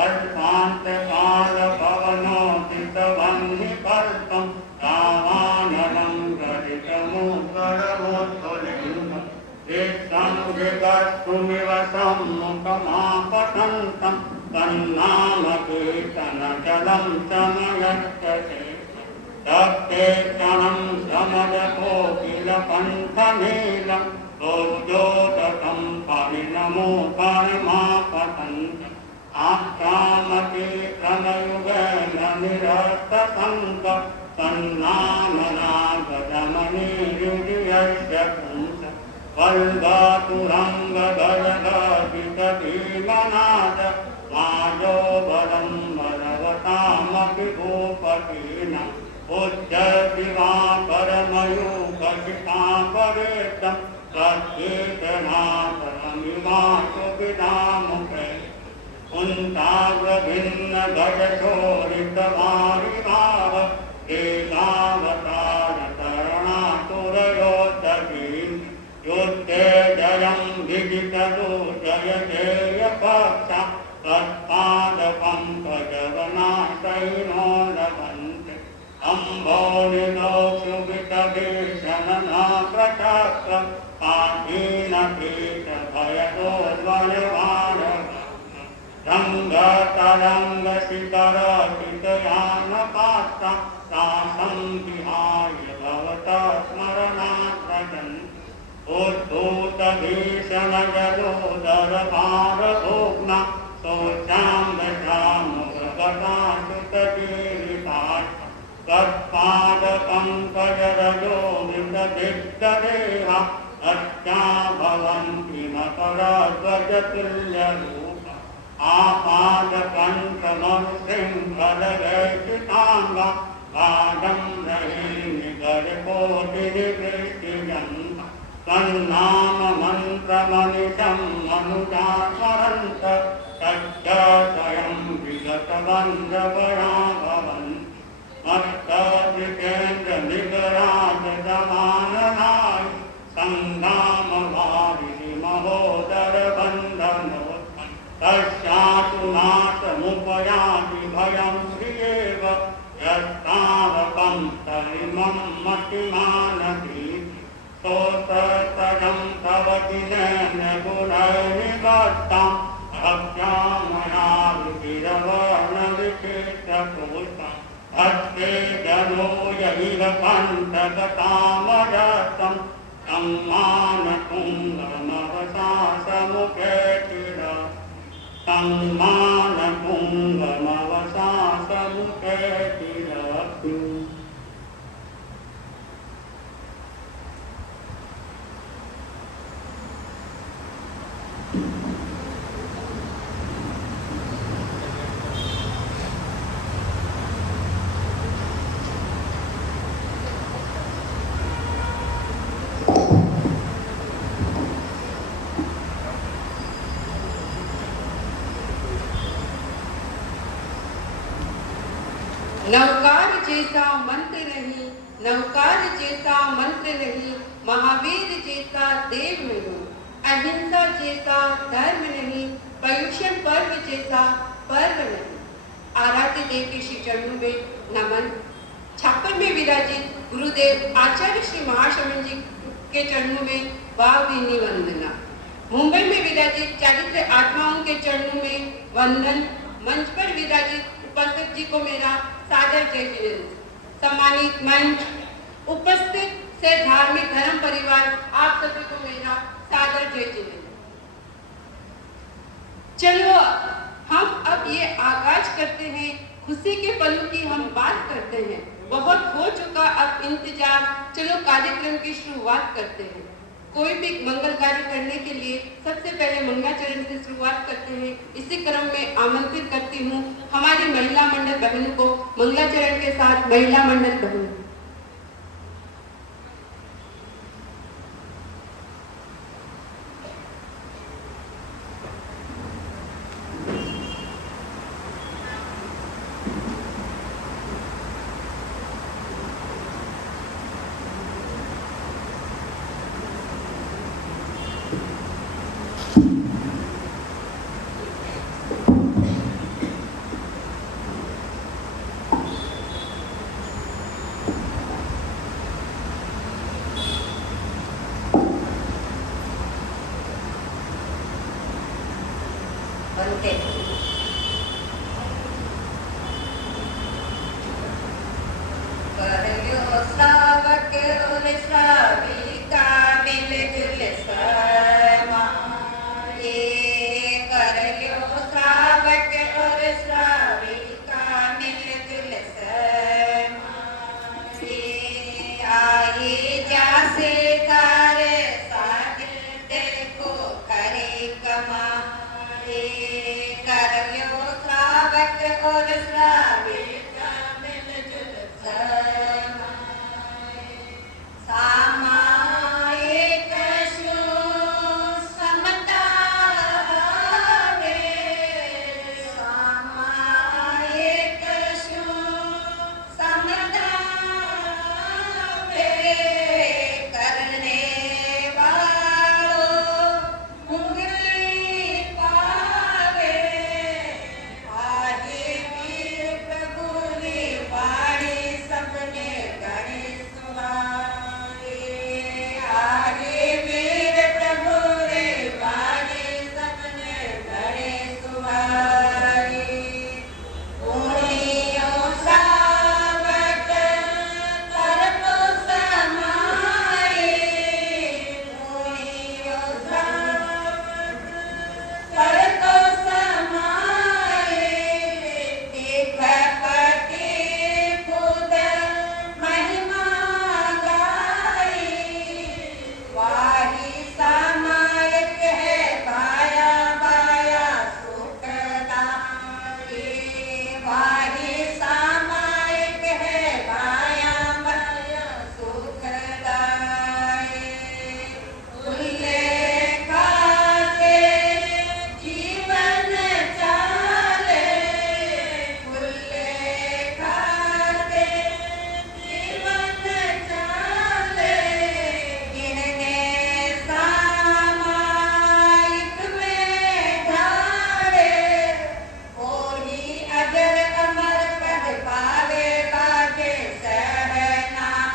अल्पांत काल पवनोदितवह्निकल्पं रामानलं गदितमुखरवोत्फुल्लिङ्गं दीप्तं जगत्सुमिव सम्मुखमापतन्तं तन्नामकीर्तनजलं समयच्छते तत्ते क्षणं समदकोकिलकण्ठनीलं प्रोद्योतकं परिणमो परमापतन्तम् आक्रामति प्रणयुगेन निरस्तसङ्ग तन्नामनागतमनिरुदियस्य पुंस वल्गातुरङ्गदलगर्भितभीमनाद माजो बलं बलवतामपि भूपतीनां उच्चदिवाकरमयूखशिखापरेतं प्रत्येकनाथरमिमासुविदामुखे कुन्ताग्रभिन्न गजशोरितवारिभाव केलावतारतरणातुरयोद्धवीं युद्धे जयं विजितदो जय जय पक्षा तत्पादपङ्कजवनाशैनो लभन्ते अम्भोनिलोक्षुभितभीषणनाप्रचक्र पाठीनपीठभयदोर्वणवारव रङ्गतरङ्गशिखरचितयानपास्ता तासं विहाय भवतः स्मरणाद्रजन् उद्धूतभीषणजलोदरभारभोग्ना शोचां दशामुखगतासुतजीवितात् तत्पादपङ्कजरजो मृतदिग्धदेहा हत्या भवन्ति मकरध्वजतुल्यरूप आपादकण्ठमनुशृङ्खलगैषिताङ्गा पादं रहीनिगरकोटिनिवृष्टिजन्त तन्नाममन्त्रमनिशं मनुजास्मरन्त तच्च स्वयं विगतवन्द्यवया भवन्ति मत्तविकेन्द्रनिगराजमाननाय सङ्ग्रामवारिधि महोदरबन्धनोत्थं तस्यातु नाशमुपयाति भयं श्रियेव यत्तावकं तरिमं मतिमानति सोततजं तव दिनेन्द्रगुणैर्निबद्धं भक्त्या विचित्रपूषं भक्ते जनो यैव कण्ठगतामरसं सम्मानपुङ्गमवशासमुखे चिर सम्मानपुङ्गमवशासमुखे चिर नवकार जैसा मंत्र नहीं, नवकार जैसा मंत्र नहीं, महावीर जैसा देव नहीं, अहिंसा जैसा धर्म नहीं, पर्युषण पर्व जैसा पर्व नहीं। आराध्य देव के श्री चरणों में नमन। छप्पन में विराजित गुरुदेव आचार्य श्री महाशमन जी के चरणों में भावभीनी वंदना। मुंबई में विराजित चारित्र आत्माओं के चरणों में वंदन। मंच पर विराजित उपस्थित जी को मेरा सादर जय जिनेन्द्र। सम्मानित मंच, उपस्थित से धार्मिक धर्म परिवार, आप सभी को मेरा सादर जय जिनेन्द्र। चलो हम अब ये आगाज करते हैं, खुशी के पलों की हम बात करते हैं। बहुत हो चुका अब इंतजार, चलो कार्यक्रम की शुरुआत करते हैं। कोई भी मंगल कार्य करने के लिए सबसे पहले मंगलाचरण से शुरुआत करते हैं। इसी क्रम में आमंत्रित करती हूँ हमारी महिला मंडल बहनों को मंगलाचरण के साथ महिला मंडल बहनों। श्रावक और श्राविका मिलजुल समाए कर लो श्रावक और श्राविका मिलजुल समाए आए जासे कार सागिल देखो करे कमाए कर लो श्रावक और श्राविका मिलजुल समाए सामायिक श्लो समता वे सामायिक श्लो समता वे करने वालों मुक्ति पावे आगे वीर प्रभु ने वाणी सबने गणे सुनाए आगे वीर प्रभु ने वाणी सबने गणे सुनाए पुण्यो श्रावक सर्वो समाए पुण्यो श्रावक सर्वो समाए पति खुद महिमा गाई वाही सामायिक है बाया बाया सुखदाई वाही सामायिक है बाया बाया सुखदाई उल्लेखा से जीवन चाले उल्लेखा से जीवन चाले इन्हें सामायिक में ढाले कोई अजर अमर पद पावे बाजे सहनाई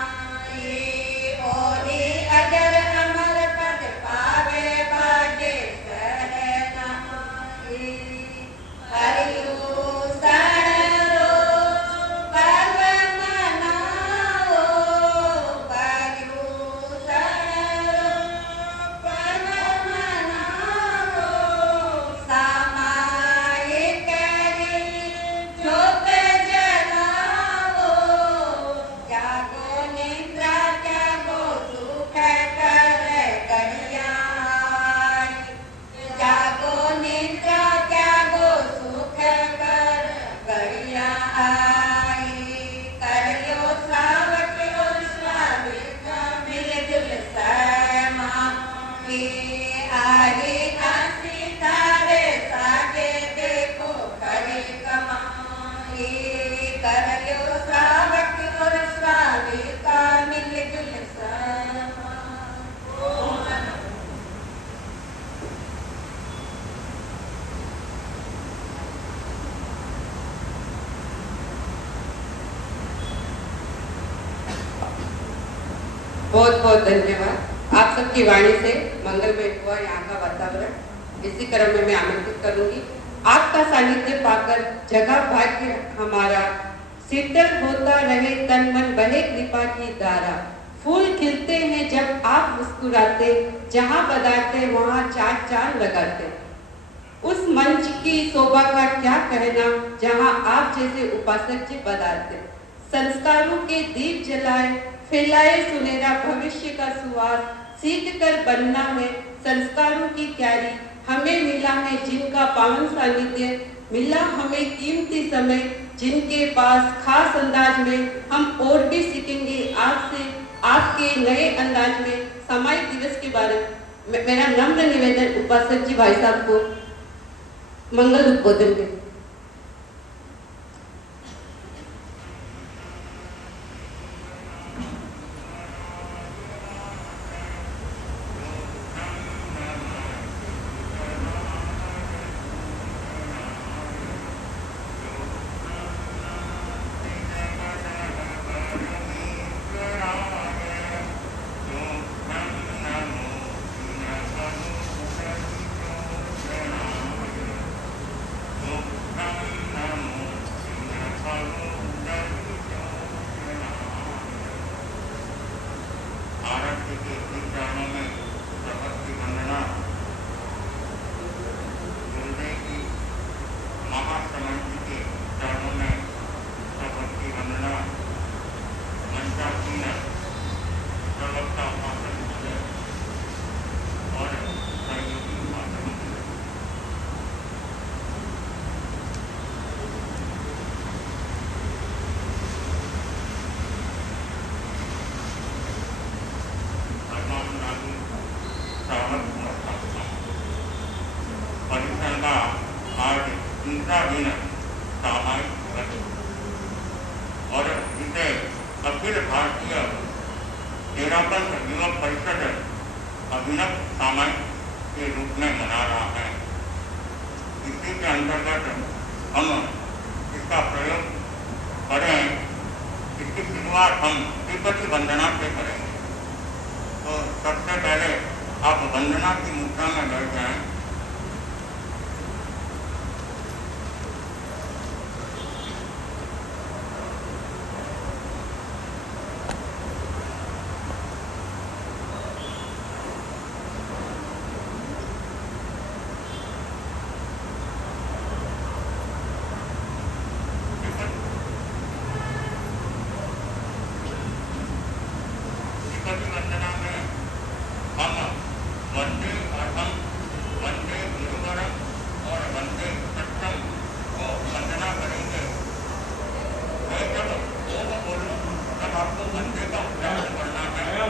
कोई अजर अमर पद पावे बाजे सहनाई हरियो सरो पर्व मनाओ हरियो सरो पर्व मनाओ सामायिक ज्योत जलाओ जागो निद्रा जागो सुख कर कन्या जागो निद्रा जागो सुख कर कन्या आई करियो श्रावक और श्राविका मिलजुल समाए आगे काशी तारे सागे देखो करे कमाए करियो श्रावक और श्राविका मिलजुल समाए बहुत बहुत धन्यवाद। आप सबकी वाणी से मंगलमय हुआ यहाँ का वातावरण। इसी क्रम में मैं आमंत्रित करूंगी आपका सानिध्य पाकर जगह भाग्य हमारा शीतल होता रहे तन मन बहे कृपा की धारा फूल खिलते हैं जब आप मुस्कुराते जहाँ बदाते वहाँ चार चांद लगाते उस मंच की शोभा का क्या कहना जहाँ आप जैसे उपासक जी बदाते संस्कारों के दीप जलाए फैलाए सुनहरा भविष्य का सुवास सीख कर बनना है संस्कारों की क्यारी हमें मिला है जिनका पावन सानिध्य मिला हमें कीमती समय जिनके पास खास अंदाज में हम और भी सीखेंगे आपसे आपके नए अंदाज में सामायिक दिवस के बारे में मेरा नम्र निवेदन उपासक जी भाई साहब को मंगल उद्बोधन के समाज के चरणों में सबकी वंदना मंचासीन प्रवक्ता आसन और सहयोगी आसन परिश्रम का आज दूसरा दिन सामायिक दिवस और इसे अखिल भारतीय तेरापंथ युवक परिषद अभिनव सामायिक के रूप में मना रहा है। इसी के अंतर्गत हम इसका प्रयोग करें। इसकी शुरुआत हम तिब्बती वंदना से करेंगे। तो सबसे पहले आप वंदना की मुद्रा में बैठ जाएं। तिब्बती वंदना में हम वंदे अर्थम, वंदे गुरुवरम और वंदे सत्यम को वंदना करेंगे। मैं जब ओम बोलूं तब आपको वंदे का उच्चारण करना है।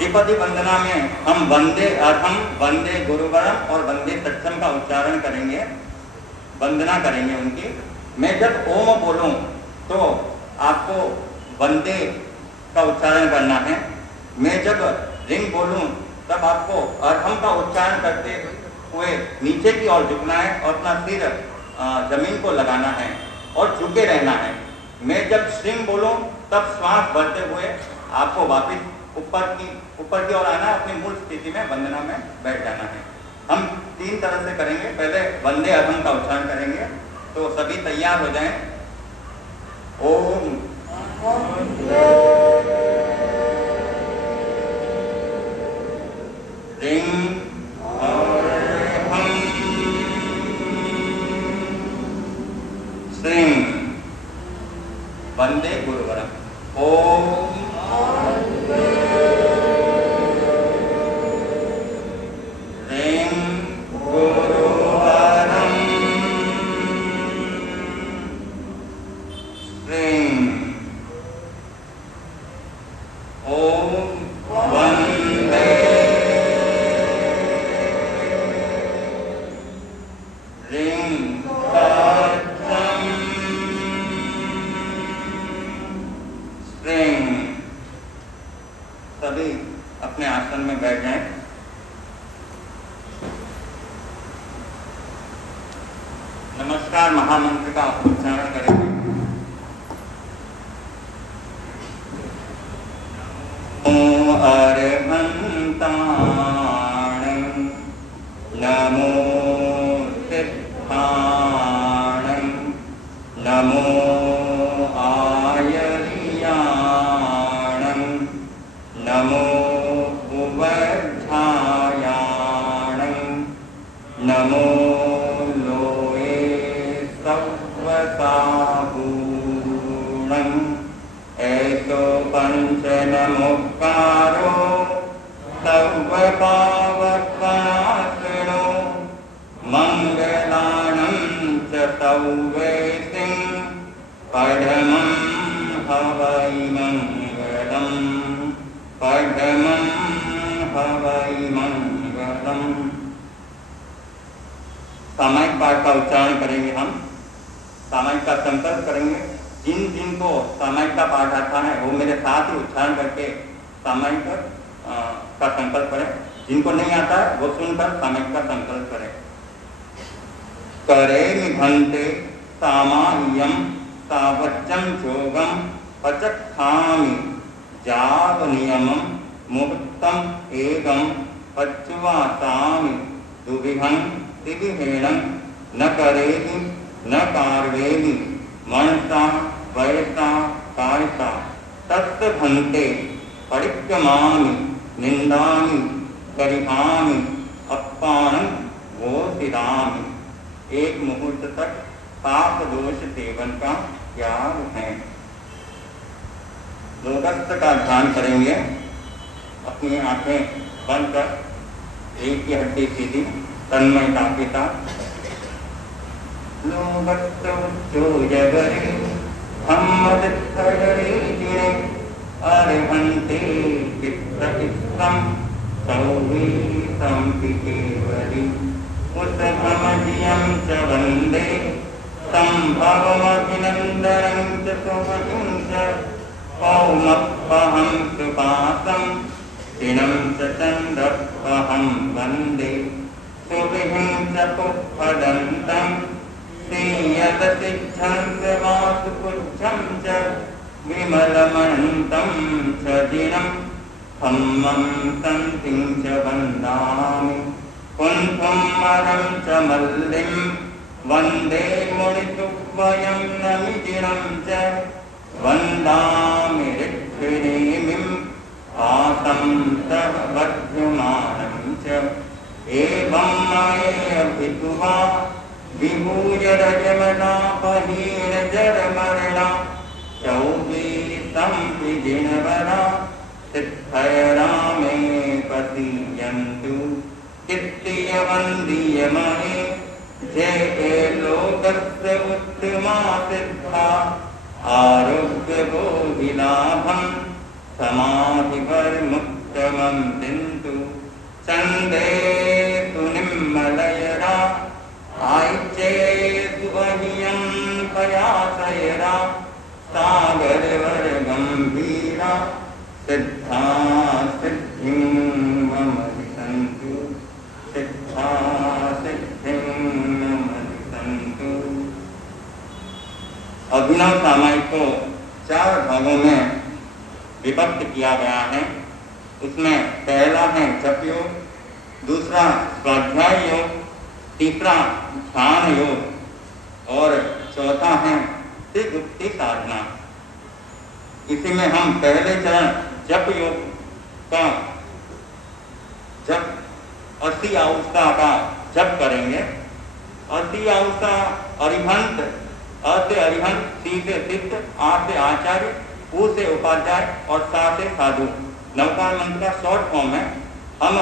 तिब्बती वंदना में हम वंदे अर्थम, वंदे गुरुवरम और वंदे सत्यम का उच्चारण करेंगे, वंदना करेंगे उनकी। मैं जब ओम बोलूं तो आपको वंदे का उच्चारण करना है। मैं जब रिंग बोलूं तब आपको अर्थम का उच्चारण करते हुए नीचे की ओर झुकना है और अपना सिर जमीन को लगाना है और झुके रहना है। मैं जब श्रिंग बोलूं तब श्वास भरते हुए आपको वापस ऊपर की ओर आना है, अपनी मूल स्थिति में वंदना में बैठ जाना है। हम 3 तरह से करेंगे। पहले वंदे अर्थम का उच्चारण करेंगे, तो सभी तैयार हो जाएं। ओम रिंग श्रिंग वंदे गुरुवरम। ओम सभी अपने आसन में बैठ जाएं। नमस्कार महामंत्र का उच्चारण करेंगे। नमो अरहंताण, नमो सिद्धाण, नमो नमो उवध्यायाणं, नमो लोये सत्वसाहूणं। ऐसो पंच नमोकारो सर्वपावकनाशिनो मंगलाय तौवेसिं पढमं हवै मंगलम् पढमं हवै मंगलम्। सामायिक पाठ का उच्चारण करेंगे हम, सामायिक का संकल्प करेंगे। जिन जिन को सामायिक का पाठ आता है वो मेरे साथ ही उच्चारण करके सामायिक का संकल्प करें। जिनको नहीं आता है वो सुनकर सामायिक का संकल्प करें। करे निभंते सामाय्यम सावज्जं जोगम पचक्षामि जाव नियमम मुक्तम एगम पच्वासामि दुविहं तिविहेणं न करेहि न कार्वेहि मनसा वयसा कायसा तस्य भन्ते परिक्रमामि निंदामि करिहामि अपमानं घोषितामि। एक मुहूर्त तक पाप दोष सेवन का त्याग है। लोकस्थ का ध्यान करेंगे, अपनी आंखें बंद कर एक की हड्डी सीधी तन्मयता के साथ। लोकस्थ जो जगरे धम्मदित्तरे जिने अरहन्ते चित्रकित्सं सौवीतं केवली उत्तमजियं च वन्दे संभवमभिनन्दनं च सुमतिं च पौमप्पहं सुपासं तिनं च चन्द्रप्पहं वन्दे सुविहिं च पुष्पदन्तं श्रीयतसिद्धं च वासुपुच्छं च विमलमनन्तं च दिनं खम्मं सन्तिं च वन्दामि कुन्थुमरं च मल्लिं वन्दे मुनितुभ्यं नमिजिनं च वन्दामि ऋक्विणीमिं पातं च वध्यमानं च एवं मयेऽभितुवा विभूय रजमनापहीनजरमरणा चौवीतं विजिनवरा सिद्धयरामे पतीयन्तु चित्तीयवन्दीयमहे जय लोकस्य उत्तमा सिद्धा आरोग्यभोगिलाभं समाधिवर्मुक्तमं दिन्तु चन्देतु निम्मलयरा आय्चेतु अहियं पयासयरा सागरवरगम्भीरा सिद्धा सिद्धिं मम दिशन्तु सिद्धा सिद्धिं मम दिशन्तु। अभिनव सामायिक को 4 भागों में विभक्त किया गया है। उसमें पहला है जप योग, दूसरा स्वाध्याय योग, तीसरा ध्यान योग और चौथा है त्रिगुप्ती साधना। इसी में हम पहले चरण जप योग का जप 80 अवस्था का जप करेंगे। 80 अवस्था अरिहंत, अ से अरिहंत, सी से सिद्ध, आ से आचार्य, उ से उपाध्याय और सा से साधु नवकार मंत्र का शॉर्ट फॉर्म है। हम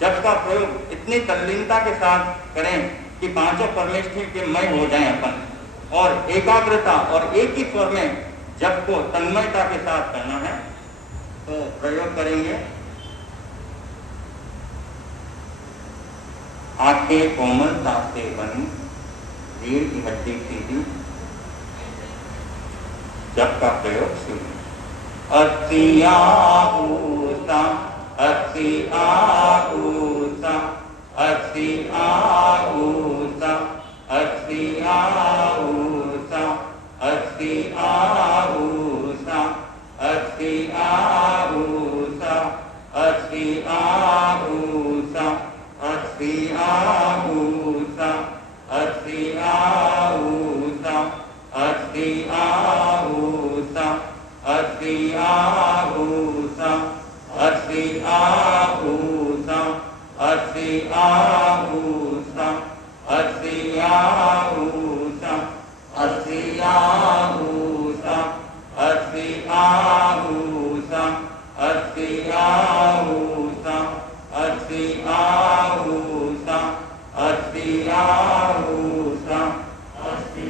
जप का प्रयोग इतनी तल्लीनता के साथ करें कि पांचों परमेष्ठी के मय हो जाएं अपन, और एकाग्रता और एक ही स्वर में जप को तन्मयता के साथ करना है। तो प्रयोग करेंगे। आंखें कोमलता से बनी, रीढ़ की हड्डी सीधी, जप का प्रयोग शुरू। अस्सी आऊसा, अस्सी आऊसा, अस्सी आऊसा, अस्सी आऊसा, अस्सी आऊसा, अस्सी आऊसा, अस्सी आऊसा, अस्सी आऊसा, अस्सी आऊसा, अस्सी आऊसा, अस्सी आऊसा, अस्सी आऊसा, अस्सी आऊसा, अस्सी आऊसा, अस्सी आऊसा, अस्सी आऊसा, अस्सी आऊसा, अस्सी आऊसा, अस्सी आऊसा, अस्सी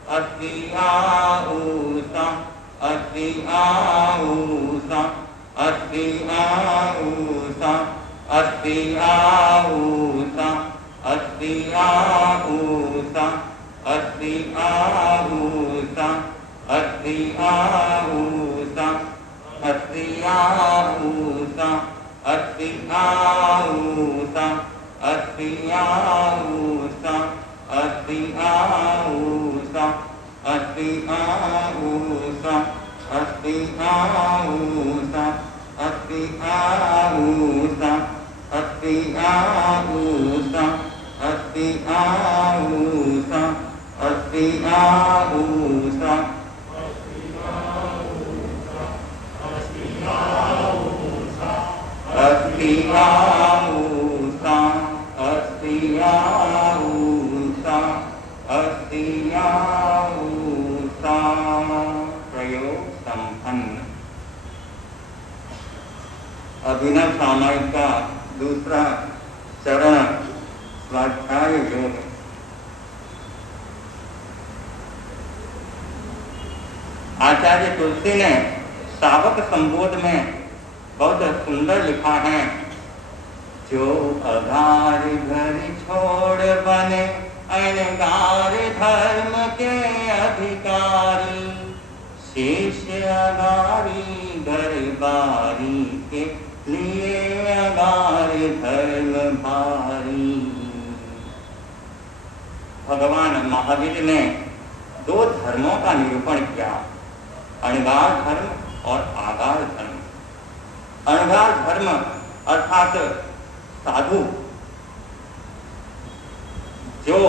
अस्ति आऊषा अस्ति आऊषा अस्ति आऊषा अस्ति आऊषा अस्ति आऊषा अस्ति आऊषा अस्ति आऊषा अस्ति आऊषा अस्ति आऊषा अस्ति आऊषा अस्ति आऊषा अस्ति आऊषा अस्ति आऊषा अस्ति आऊषा अस्ति आऊषा अस्ति आऊषा अस्ति आऊषा अस्ति आऊषा अस्ति आऊषा अस्ति आऊषा। प्रयोग संपन्न। अभिनव सामायिक का दूसरा चरण स्वाध्याय योग। आचार्य तुलसी ने शावक संबोध में बहुत सुंदर लिखा है। जो अगार घर छोड़ बने अनगार धर्म के अधिकारी, शेष अगारी घर बारी के लिए अगार धर्म भारी। भगवान महावीर ने दो धर्मों का निरूपण किया, अणगार धर्म और आगार धर्म। अणगार धर्म अर्थात साधु जो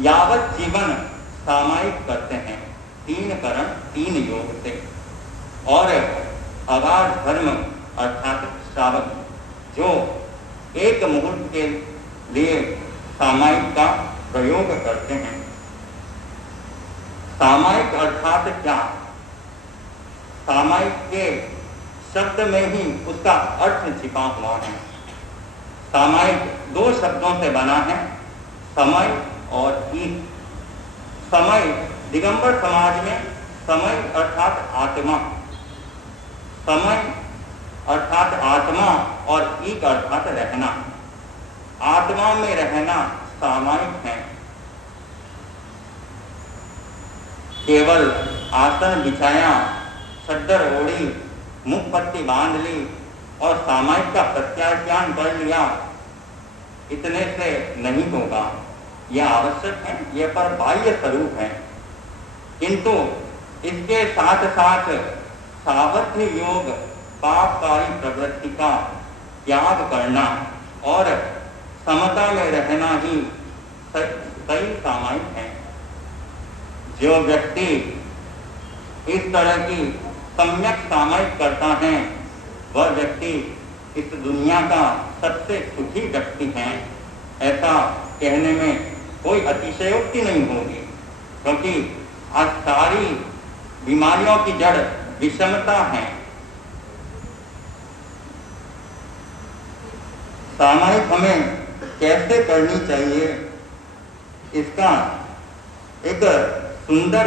यावत जीवन सामायिक करते हैं तीन करण तीन योग से, और अगार धर्म अर्थात श्रावक जो एक मुहूर्त के लिए सामायिक का प्रयोग करते हैं। सामायिक अर्थात क्या? सामायिक के शब्द में ही उसका अर्थ छिपा हुआ है। सामायिक दो शब्दों से बना है, समय और ईक। समय दिगंबर समाज में समय अर्थात आत्मा, समय अर्थात आत्मा और ईक अर्थात रहना। आत्मा में रहना सामायिक है। केवल आसन बिछाया, चद्दर ओढ़ी, मुख पट्टी बांध ली और सामायिक का प्रत्याख्यान कर लिया, इतने से नहीं होगा। यह आवश्यक है, यह पर बाह्य स्वरूप है, किंतु इसके साथ साथ सावध्य योग पापकारी प्रवृत्ति का त्याग करना और समता में रहना ही सही सामायिक है। जो व्यक्ति इस तरह की सम्यक सामायिक करता है वह व्यक्ति इस दुनिया का सबसे सुखी व्यक्ति है। ऐसा कहने में कोई अतिशयोक्ति नहीं होगी, क्योंकि आज सारी बीमारियों की जड़ विषमता है। सामायिक हमें कैसे करनी चाहिए, इसका एक सुंदर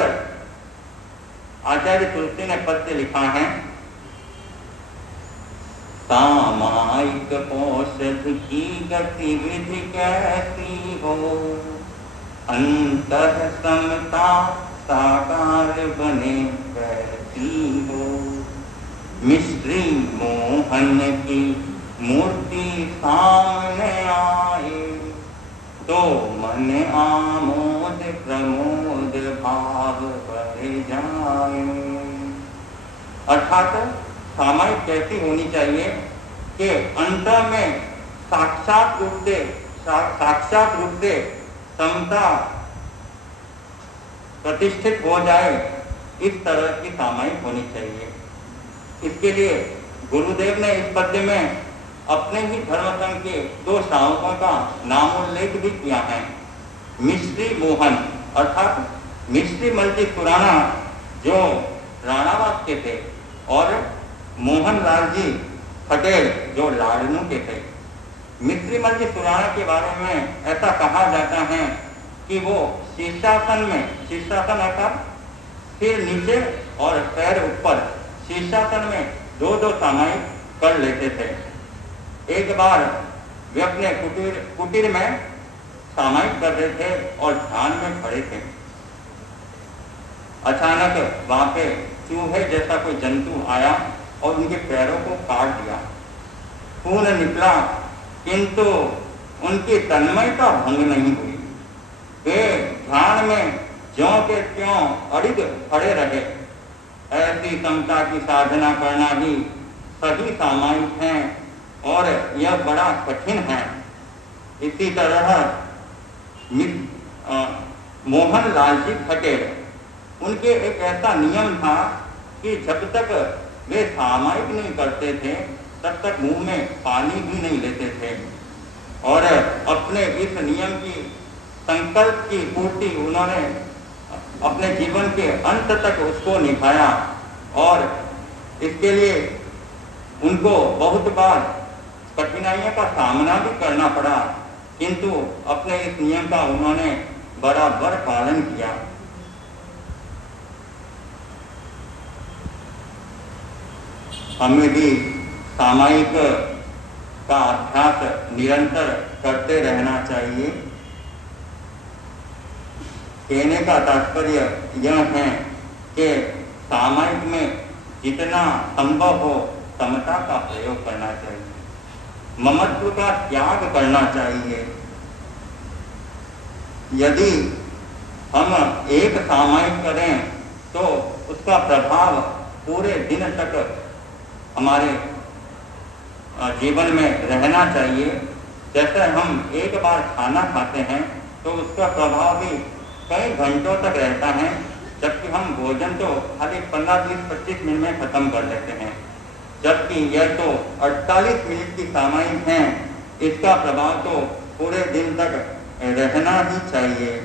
आचार्य तुलसी ने पद्य लिखा है। सामायिक औषध की गतिविधि कैसी हो, अंतः समता साकार बने कैसी हो। मिश्री मोहन की मूर्ति सामने आए, तो मन आमोद प्रमोद भाव बढ़ जाए। अर्थात सामायिक कैसी होनी चाहिए कि अंतर में साक्षात रूप से समता प्रतिष्ठित हो जाए, इस तरह की सामायिक होनी चाहिए। इसके लिए गुरुदेव ने इस पद्य में अपने ही धर्म संघ के दो श्रावकों का नामोल्लेख भी किया है। मिश्री मोहन अर्थात मिश्री मलजी खुराना जो राणावास के थे, और मोहन लाल जी पटेल जो लाडनू के थे। मिश्री मलजी खुराना के बारे में ऐसा कहा जाता है कि वो शीर्षासन में, शीर्षासन अर्थात सिर नीचे और पैर ऊपर, शीर्षासन में दो दो सामायिक कर लेते थे। एक बार वे अपने कुटीर में सामायिक कर रहे थे और ध्यान में खड़े थे। अचानक वहां पे चूहे जैसा कोई जंतु आया और उनके पैरों को काट दिया। खून निकला, किंतु उनकी तन्मयता भंग नहीं हुई। वे ध्यान में ज्यों के त्यों अडिग खड़े रहे। ऐसी समता की साधना करना ही सही सामायिक है और यह बड़ा कठिन है। इसी तरह मोहनलाल जी खटेर, उनके एक ऐसा नियम था कि जब तक वे सामायिक नहीं करते थे तब तक मुंह में पानी भी नहीं लेते थे और अपने इस नियम की संकल्प की पूर्ति उन्होंने अपने जीवन के अंत तक उसको निभाया और इसके लिए उनको बहुत बार कठिनाइयों का सामना भी करना पड़ा, किंतु अपने इस नियम का उन्होंने बराबर पालन किया। हमें भी सामायिक का अभ्यास निरंतर करते रहना चाहिए। कहने का तात्पर्य यह है कि सामायिक में जितना संभव हो समता का प्रयोग करना चाहिए, ममत्व का त्याग करना चाहिए। यदि हम एक सामायिक करें तो उसका प्रभाव पूरे दिन तक हमारे जीवन में रहना चाहिए। जैसे हम एक बार खाना खाते हैं तो उसका प्रभाव भी कई घंटों तक रहता है, जबकि हम भोजन तो खाली 15, 20, 25 मिनट में खत्म कर लेते हैं, जबकि यह तो 48 मिनट की सामायिक है। इसका प्रभाव तो पूरे दिन तक रहना ही चाहिए।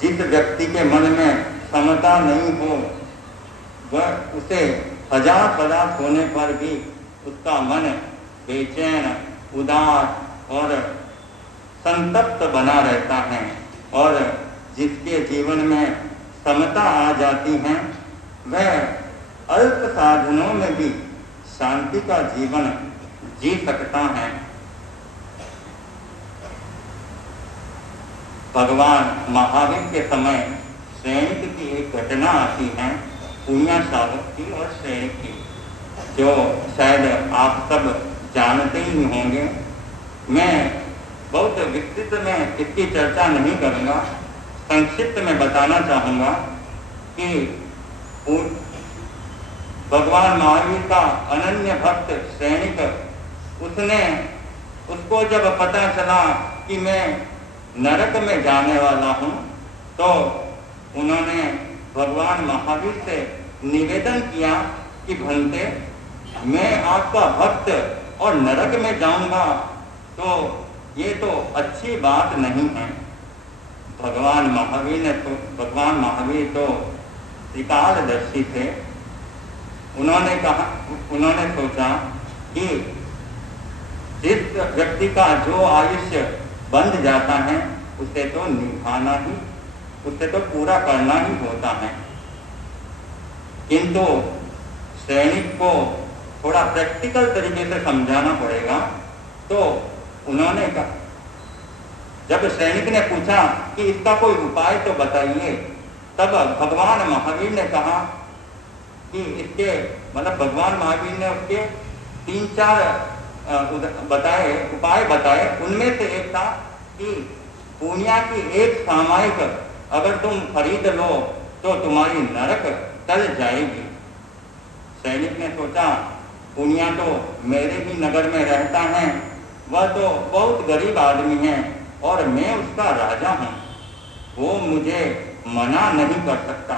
जिस व्यक्ति के मन में समता नहीं हो वह उसे हजार पदार्थ होने पर भी उसका मन बेचैन, उदास और संतप्त बना रहता है, और जिसके जीवन में समता आ जाती है वह अल्प साधनों में भी शांति का जीवन जी सकता है। भगवान महावीर के समय सैनिक की एक घटना आती है, पूर्णिया साधक की और सैनिक की, जो शायद आप सब जानते ही होंगे। मैं बहुत विस्तृत में इसकी चर्चा नहीं करूँगा, संक्षिप्त में बताना चाहूँगा कि भगवान महावीर का अनन्य भक्त सैनिक, उसको जब पता चला कि मैं नरक में जाने वाला हूँ तो उन्होंने भगवान महावीर से निवेदन किया कि भंते, मैं आपका भक्त और नरक में जाऊंगा तो ये तो अच्छी बात नहीं है। भगवान महावीर तो त्रिकालदर्शी थे। उन्होंने सोचा कि जिस व्यक्ति का जो आयुष्य बंध जाता है उसे तो निभाना ही, उसे तो पूरा करना ही होता है, किंतु सैनिक को थोड़ा प्रैक्टिकल तरीके से समझाना पड़ेगा। तो उन्होंने कहा, जब सैनिक ने पूछा कि इसका कोई उपाय तो बताइए, तब भगवान महावीर ने कहा कि इसके भगवान महावीर ने उसके 3-4 उपाय बताए। उनमें से एक था कि पूर्णिया की एक सामायिक अगर तुम खरीद लो तो तुम्हारी नरक टल जाएगी। सैनिक ने सोचा, पूर्णिया तो मेरे ही नगर में रहता है, वह तो बहुत गरीब आदमी है और मैं उसका राजा हूँ, वो मुझे मना नहीं कर सकता।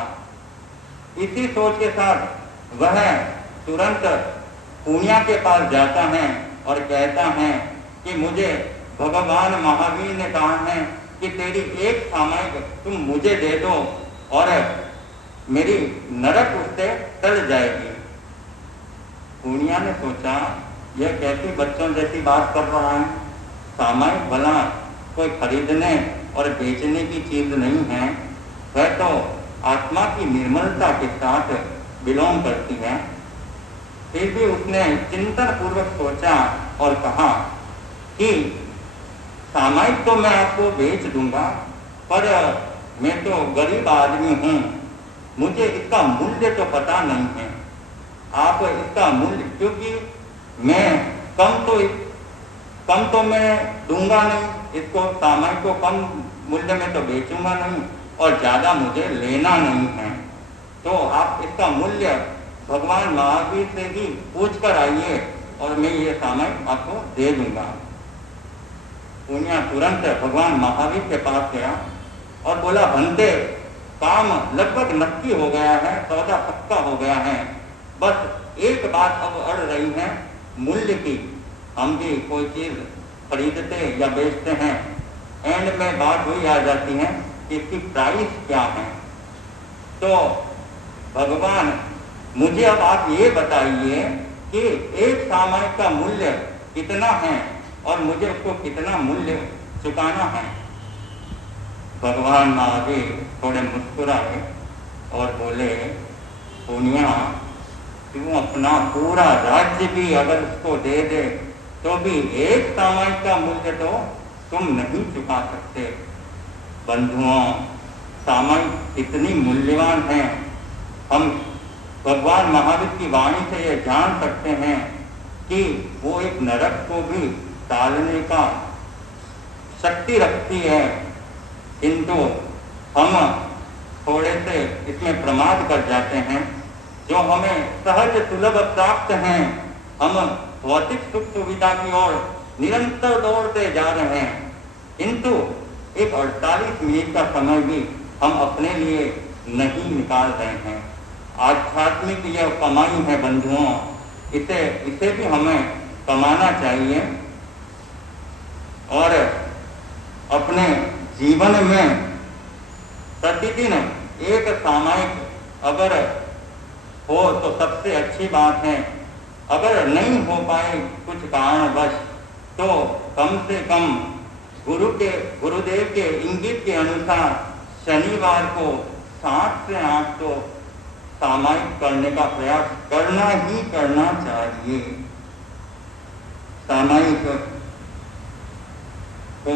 इसी सोच के साथ वह तुरंत पूर्णिया के पास जाता है और कहता है कि मुझे भगवान महावीर ने कहा है कि तेरी एक सामायिक तुम मुझे दे दो और मेरी नरक उससे टल जाएगी। पूर्णिया ने सोचा, यह कैसी बच्चों जैसी बात कर रहा है, सामायिक भला कोई खरीदने और बेचने की चीज नहीं है, वह तो आत्मा की निर्मलता के साथ बिलोंग करती है। फिर भी उसने चिंतन पूर्वक सोचा और कहा कि सामायिक तो मैं आपको बेच दूंगा, पर मैं तो गरीब आदमी हूँ, मुझे इसका मूल्य तो पता नहीं है। आप इसका मूल्य, क्योंकि मैं कम तो मैं दूंगा नहीं, इसको सामायिक को कम मूल्य में तो बेचूंगा नहीं, और ज़्यादा मुझे लेना नहीं है। तो आप इसका मूल्य भगवान महावीर से ही पूछ कर आइए और मैं ये सामायिक आपको दे दूंगा। पुनिया तुरंत भगवान महावीर के पास गया और बोला, भंते, काम लगभग नक्की हो गया है, सौदा पक्का हो गया है, बस एक बात अब अड़ रही है, मूल्य की। हम भी कोई चीज खरीदते या बेचते हैं, एंड में बात वही आ जाती है कि इसकी प्राइस क्या है। तो भगवान, मुझे अब आप ये बताइए कि एक सामायिक का मूल्य कितना है और मुझे उसको कितना मूल्य चुकाना है। भगवान महावीर थोड़े मुस्कुराए और बोले, पुनिया, तू अपना पूरा राज्य भी अगर उसको दे दे तो भी एक सामायिक का मूल्य तो तुम नहीं चुका सकते। बंधुओं, सामायिक इतनी मूल्यवान है, हम भगवान महावीर की वाणी से ये जान सकते हैं कि वो एक नरक को भी टालने का शक्ति रखती है, किंतु हम थोड़े से इसमें प्रमाद कर जाते हैं। जो हमें सहज सुलभ प्राप्त हैं, हम भौतिक सुख सुविधा की ओर निरंतर दौड़ते जा रहे हैं, किंतु एक 48 मिनट का समय भी हम अपने लिए नहीं निकाल रहे हैं। आध्यात्मिक यह कमाई है बंधुओं, इसे भी हमें कमाना चाहिए और अपने जीवन में प्रतिदिन एक सामायिक अगर हो तो सबसे अच्छी बात है। अगर नहीं हो पाए कुछ कारणवश तो कम से कम गुरुदेव के इंगित के अनुसार शनिवार को 7 से 8 तो सामायिक करने का प्रयास करना ही करना चाहिए। सामायिक को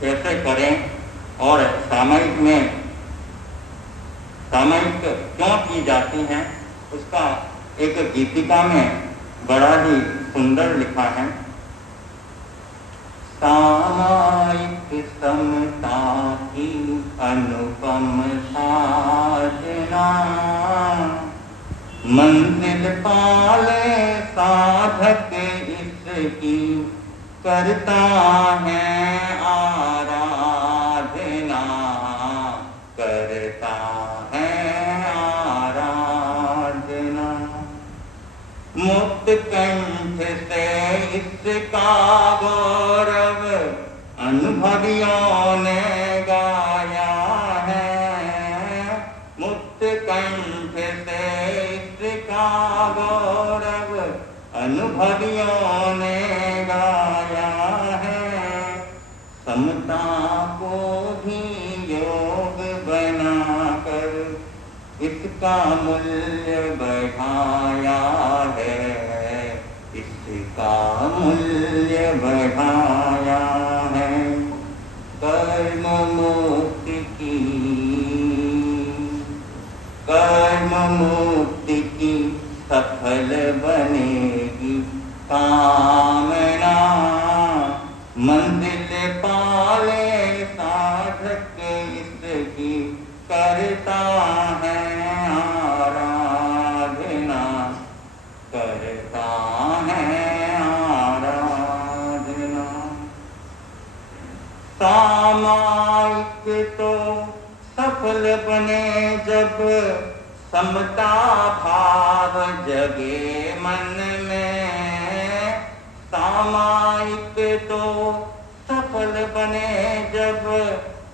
कैसे करें और सामायिक क्यों की जाती है, उसका एक गीतिका में बड़ा ही सुंदर लिखा है। सामायिक समता की अनुपम साधना, मंजिल पाले साधक इसकी करता है आराधना, करता है आराधना। मुक्त कंठ से इसका गौरव अनुभवियों ने गाया है। मुक्त कंठ से इसका गौरव अनुभवियों ने गाया है। समता को भी योग बनाकर इसका मूल्य बढ़ाया है, इसका मूल्य बढ़ाया है। कर्म मुक्ति की सफल बनेगी कामना, मंजिल पाले साधक इसकी करता है आराधना, करता है आराधना। सामायिक तो सफल बने जब समता भाव जगे मन में। सामायिक तो सफल बने जब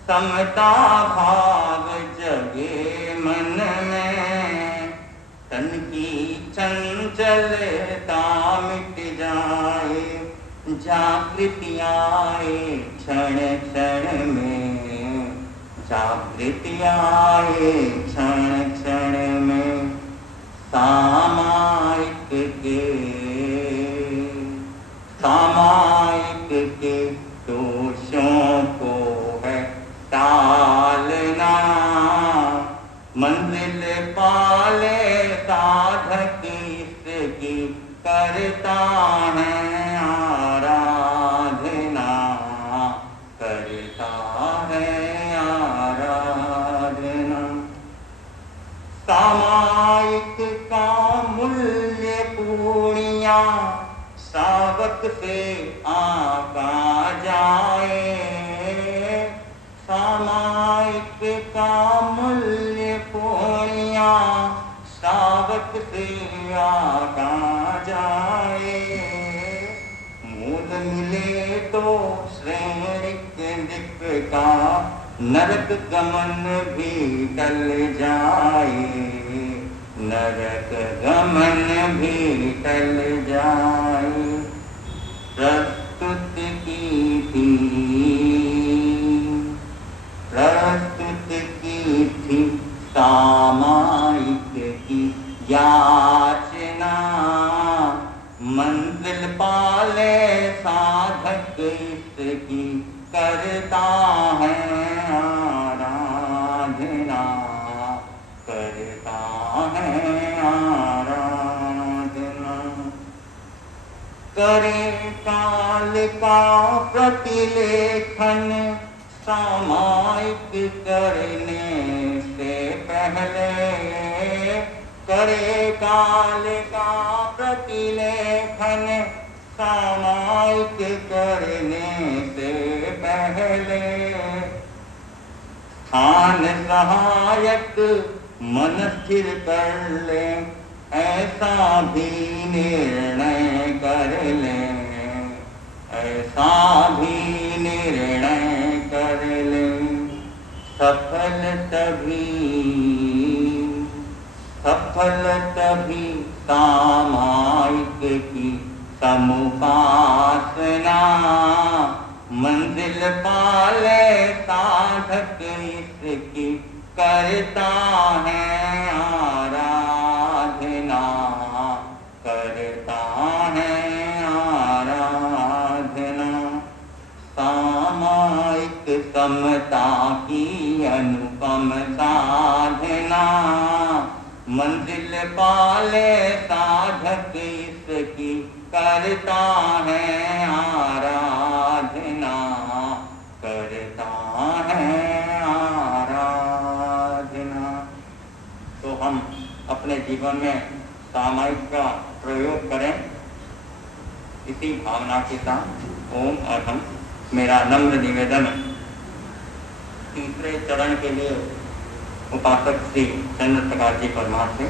समता भाव जगे मन में। तन की चंचलता मिट जाए, जागृति जागृति आए क्षण क्षण में, जागृति आए क्षण क्षण में, सामायिक के दोषों को है टालना, मंजिल पाले साधक इसकी करता है आराधना, करता है आराधना। सामायिक का मूल्य पूर्णिया सावक से आका जाए, सामायिक का मूल्य पूर्णिया सावक से आका जाए। मूल मिले तो श्रेणिक दिक का नरक गमन भी टल जाए, नरक गमन भी टल जाए। प्रस्तुत की थी सामायिक की याचना, मंजिल पाले साधक इसकी करता है आराधना, करता है आराधना। करे काल का प्रतिलेखन सामायिक करने से पहले, करे काल का प्रतिलेखन सामायिक करने से पहले। स्थान सहायक मन स्थिर कर ले, ऐसा भी निर्णय कर ले, ऐसा भी निर्णय कर ले। सफल तभी सामायिक की समुपासना, मंजिल पाले साधक इसकी करता है आराधना, करता है आराधना। सामायिक समता की अनुपम साधना, मंजिल पाले साधक इसकी करता है आराधना, करता है आराधना। तो हम अपने जीवन में सामायिक का प्रयोग करें इसी भावना के साथ। ओम अहम मेरा नम्र निवेदन तीसरे चरण के लिए उपासक श्री चंद्र प्रकाश जी परमार से,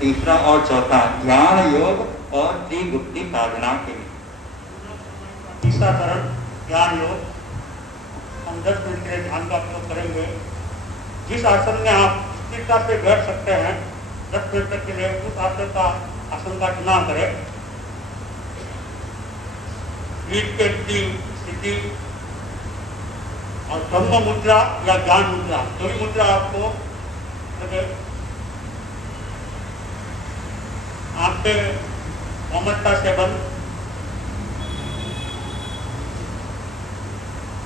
तीसरा और चौथा ध्यान योग और त्रिगुप्ती साधना के लिए। तीसरा चरण ध्यान योग, हम 10 मिनट के लिए ध्यान का प्रयोग करेंगे। जिस आसन में आप स्थिरता से बैठ सकते हैं 10 मिनट तक के लिए, उस आसन का चुनाव करें। पीठ के स्थिति और ब्रह्म मुद्रा या ज्ञान मुद्रा, कोई मुद्रा आपको लगे। आपके कोमलता से बंद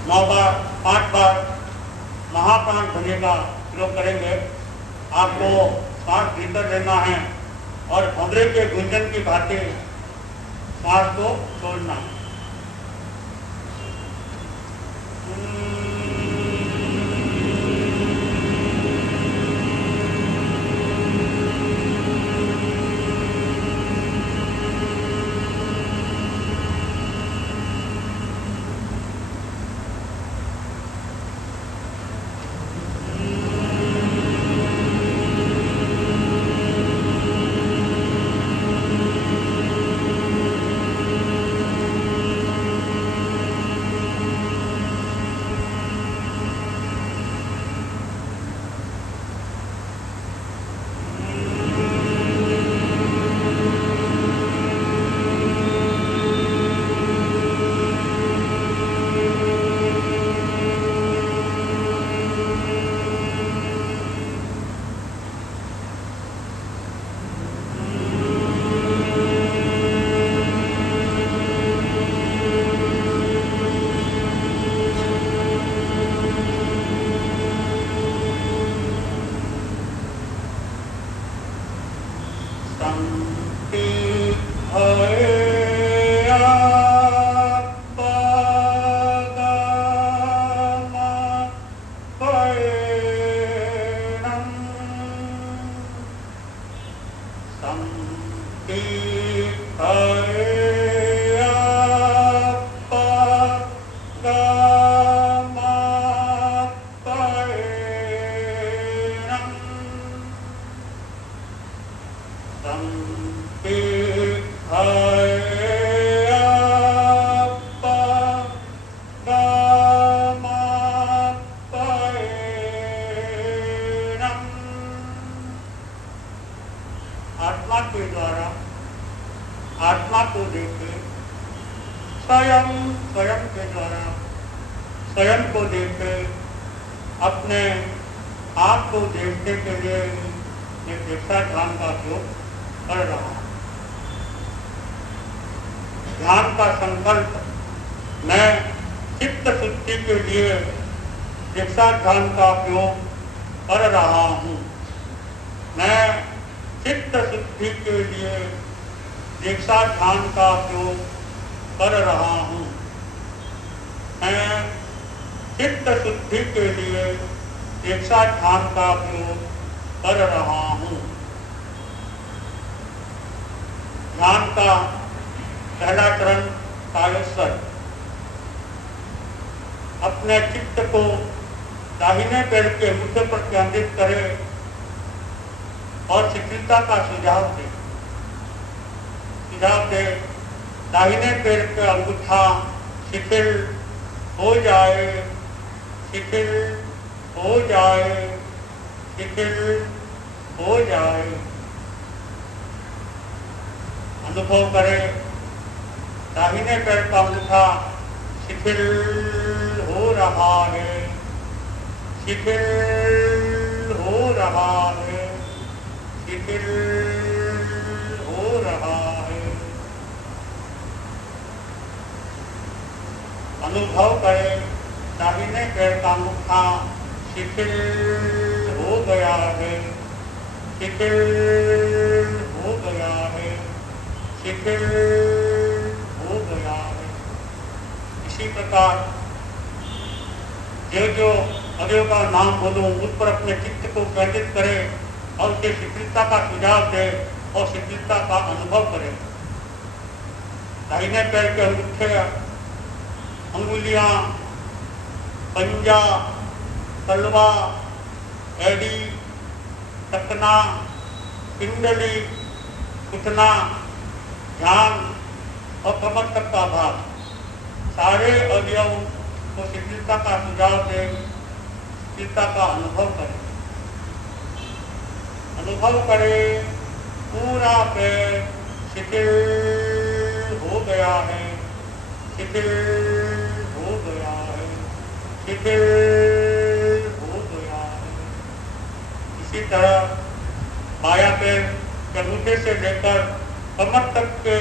9 बार 5 बार महाप्राण ध्वनि का प्रयोग करेंगे। आपको सांस भीतर लेना है और भंवरे के गुंजन की बातें सांस को छोड़ना है। स्वयं के द्वारा स्वयं को देखते, अपने आप को देखने के लिए ये दीक्षा ध्यान का उपयोग कर रहा हूँ। ध्यान का संकल्प मैं चित्त शुद्धि के लिए दीक्षा ध्यान का उपयोग कर रहा हूँ। मैं चित्त शुद्धि के लिए दीक्षा ध्यान का उपयोग कर रहा हूँ। मैं चित्त शुद्धि के लिए दीक्षा ध्यान का उपयोग कर रहा हूँ। ध्यान का पहला चरण कायोत्सर्ग। अपने चित्त को दाहिने पैर के मुद्दे पर केंद्रित करें और शिथिलता का सुझाव दे। दाहिने पैर का अंगूठा शिथिल हो जाए, शिथिल हो जाए, शिथिल हो जाए। अनुभव करें, दाहिने पैर का अंगूठा शिथिल हो रहा है, शिथिल हो रहा है, शिथिल हो रहा है। अनुभव करें, दाहिने पैर का अंगूठा शिथिल हो गया है, शिथिल हो गया है, शिथिल हो गया है। इसी प्रकार जो अवयव का नाम बोलूं उस पर अपने चित्त को केंद्रित करें और उसे शिथिलता का सुझाव दे और शिथिलता का अनुभव करें। दाहिने पैर के अंगूठे, अंगुलियां, पंजा, तलवा, एड़ी, टकना, पिंडली, घुटना, ध्यान और कमर तक का भाग, सारे अवयव को शिथिलता का सुझाव दे, शिथिलता का अनुभव करें। अनुभव करें, पूरा पैर शिथिल हो गया है, शिथिल हो गया है, शिथिल हो गया है। इसी तरह बायां पैर अंगूठे से लेकर कमर तक के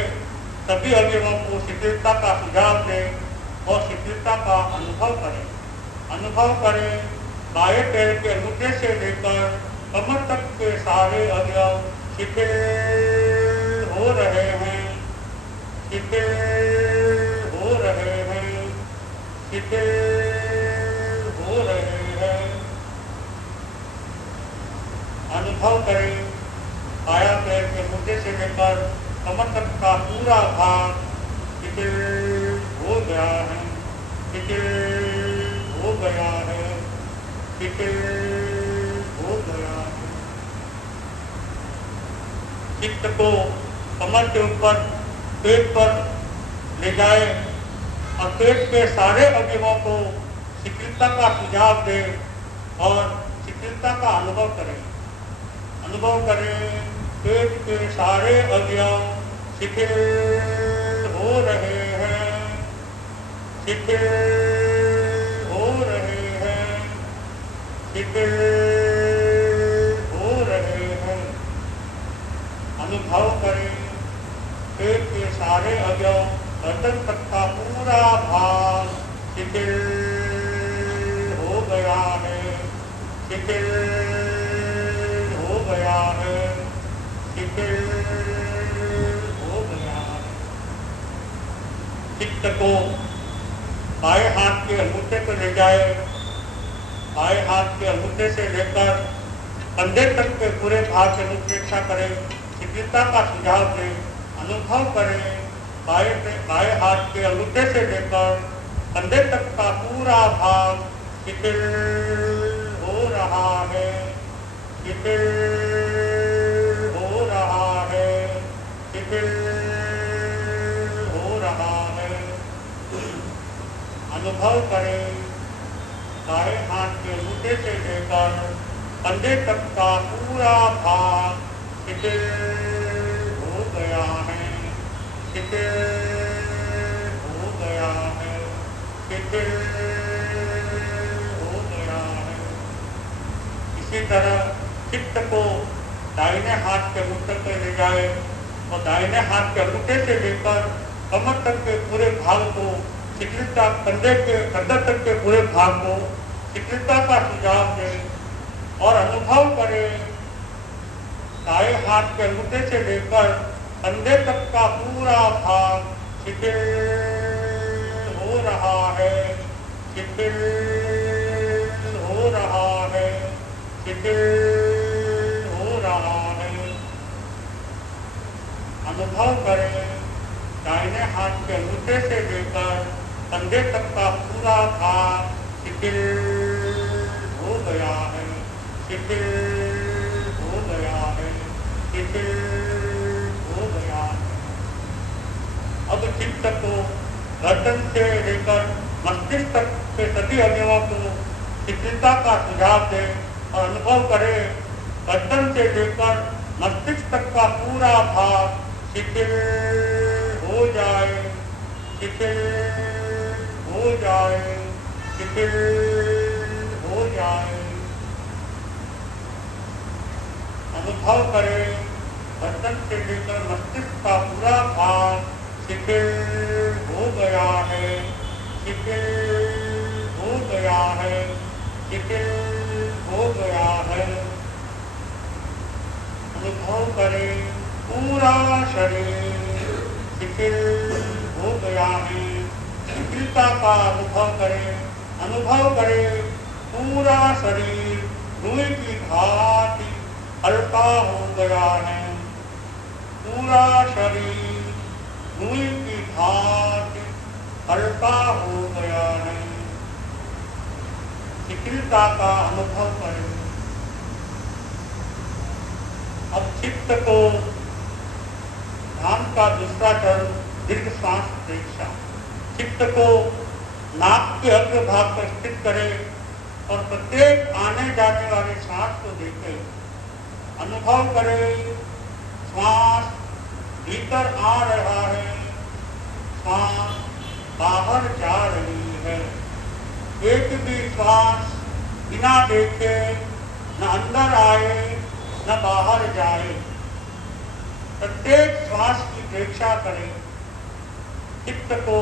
सभी अवयवों को शिथिलता का सुझाव दें और शिथिलता का अनुभव करें। अनुभव करें, बाएं पैर के अंगूठे से लेकर कमर तक के सारे अवयव शिथिल हो रहे हैं, शिथिल हो रहे हैं, शिथिल हो रहे हैं। अनुभव करें, बायां पैर के मुद्दे से लेकर कमर तक का पूरा भाग शिथिल हो गया है, शिथिल हो गया है, शिथिल हो गया है। चित्त को कमर के ऊपर पेट पर ले जाए और पेट के सारे अवयवों को शिथिलता का सुझाव दे और शिथिलता का अनुभव करें। अनुभव करें, पेट के सारे अवयव शिथिल हो रहे हैं, शिथिल हो रहे हैं, शिथिल हो रहे हैं। अनुभव करें, पेट के सारे अवयव, गर्दन तक का पूरा भाग शिथिल हो गया है, शिथिल हो गया है, शिथिल हो गया है। चित्त को बाएं हाथ के अंगूठे पर ले जाए, बाएं हाथ के अंगूठे से लेकर कंधे तक के पूरे भाग की अनुप्रेक्षा करें, शिथिलता का सुझाव दें। अनुभव करें, बाएं हाथ के अंगूठे से लेकर कंधे तक का पूरा भाग शिथिल हो रहा है, शिथिल हो रहा है, शिथिल हो रहा है। अनुभव करें, दाएं हाथ के अंगूठे से लेकर कंधे तक का पूरा भाग शिथिल हो गया है, शिथिल हो गया है, इसी तरह चित्त को दाहिने हाथ के अंगूठे पे ले जाए और दाहिने हाथ के अंगूठे से लेकर कमर तक के पूरे भाग को शिथिलता, कंधे तक के पूरे भाग को शिथिलता का सुझाव दे और अनुभव करे दाएं हाथ के अंगूठे से लेकर कंधे तक का पूरा भाग शिथिल हो रहा है, शिथिल हो रहा है, शिथिल हो रहा है। अनुभव करें दाहिने हाथ के अंगूठे से लेकर कंधे तक का पूरा भाग शिथिल हो गया है, शिथिल हो गया है, शिथिल हो गया है। अब चित्त को गर्दन से लेकर मस्तिष्क तक के सभी अवयवों को शिथिलता का सुझाव दे और अनुभव करे गर्दन से लेकर मस्तिष्क तक का पूरा भाग शिथिल हो जाए, शिथिल हो जाए, शिथिल हो जाए। अनुभव करे गर्दन से लेकर मस्तिष्क का पूरा भाग शिथिल हो गया है, शिथिल हो गया है, शिथिल हो गया है। अनुभव करे पूरा शरीर शिथिल हो गया है, शिथिलता का अनुभव करे, अनुभव करे पूरा शरीर रुई की भांति हल्का हो गया है, पूरा शरीर रुई की भांति हल्का हो गया है। शिथिलता का अनुभव करें। अब चित्त को ध्यान का दूसरा चरण दीर्घ श्वास प्रेक्षा। चित्त को नाक के अग्र भाग पर स्थित करें और प्रत्येक आने जाने वाले श्वास को देखें। अनुभव करें श्वास भीतर आ रहा है, श्वास बाहर जा रही है। एक भी श्वास बिना देखे न अंदर आए न बाहर जाए। प्रत्येक श्वास की प्रेक्षा करें। चित्त को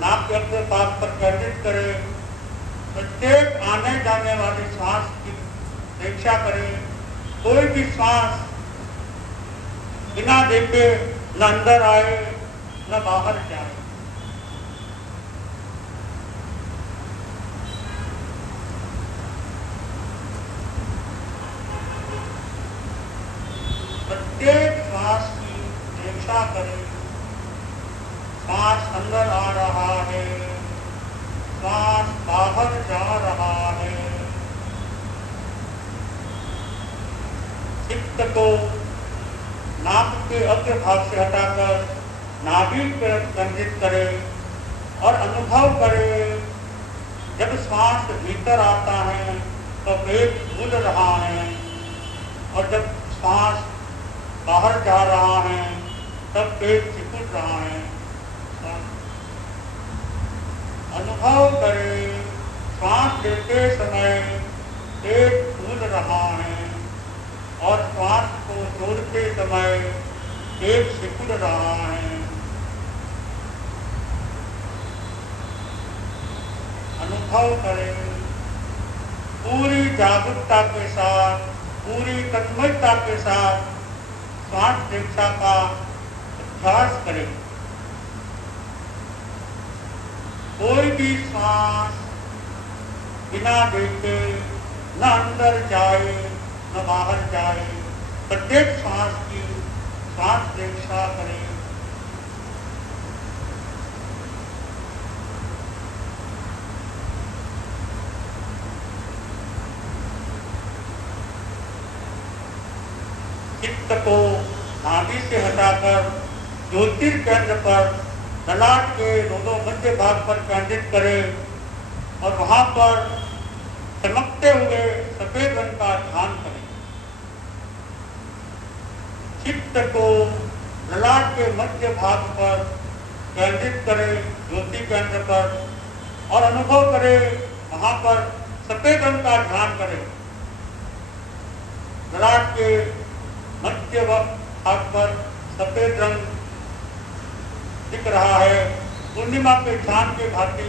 नाक के अग्र भाग पर केंद्रित करें। प्रत्येक आने जाने वाले श्वास की प्रेक्षा करें। कोई भी श्वास बिना देखे न अंदर आए न बाहर जाए। प्रत्येक श्वास की प्रेक्षा करें। श्वास अंदर आ रहा है, श्वास बाहर जा रहा है। चित्त को नाक के अग्र भाग से हटाकर नाभि पर केंद्रित करें और अनुभव करें जब श्वास भीतर आता है तो पेट फूल रहा है और जब श्वास बाहर जा रहा है तब पेट सिकुड़ रहा है। अनुभव करें श्वास लेते समय पेट फूल रहा है और श्वास को छोड़ते समय पेट सिकुड़ रहा है। अनुभव करें पूरी जागरूकता के साथ, पूरी तन्मयता के साथ श्वास प्रेक्षा का अभ्यास करें। कोई भी श्वास बिना देखे न अंदर जाए न बाहर जाए। प्रत्येक श्वास की श्वास प्रेक्षा करें। चित्त को नाभि से हटाकर ज्योतिर्केंद्र पर ललाट के दोनों मध्य भाग पर केंद्रित करें और वहां पर चमकते हुए सफेद रंग का ध्यान करें। चित्त को ललाट के मध्य भाग पर केंद्रित करें, ज्योति केंद्र पर, और अनुभव करें वहां पर सफेद रंग का ध्यान करें। ललाट के मध्य भाग पर सफेद रंग दिख रहा है, पूर्णिमा के चांद के भांति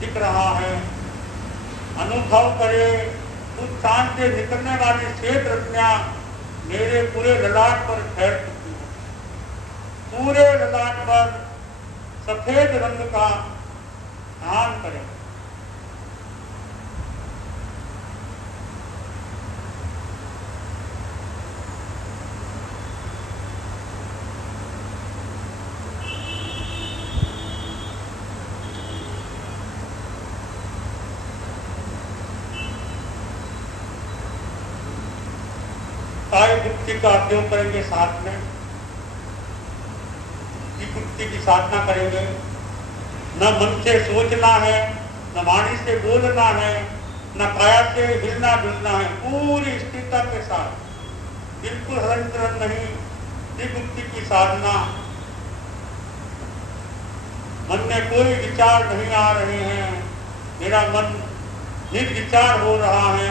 दिख रहा है। अनुभव करे उस चांद से निकलने वाली श्वेत रश्मियां मेरे पूरे ललाट पर फैल चुकी है। पूरे ललाट पर सफेद रंग का ध्यान करें। काय गुप्ती का उपयोग करेंगे, साथ में गुप्ती की साधना करेंगे। न मन से सोचना है, न वाणी से बोलना है, न काया से हिलना डुलना है। पूरी स्थिरता के साथ, बिल्कुल हलन नहीं, गुप्ती की साधना। मन में कोई विचार नहीं आ रहे हैं, मेरा मन निर्विचार हो रहा है।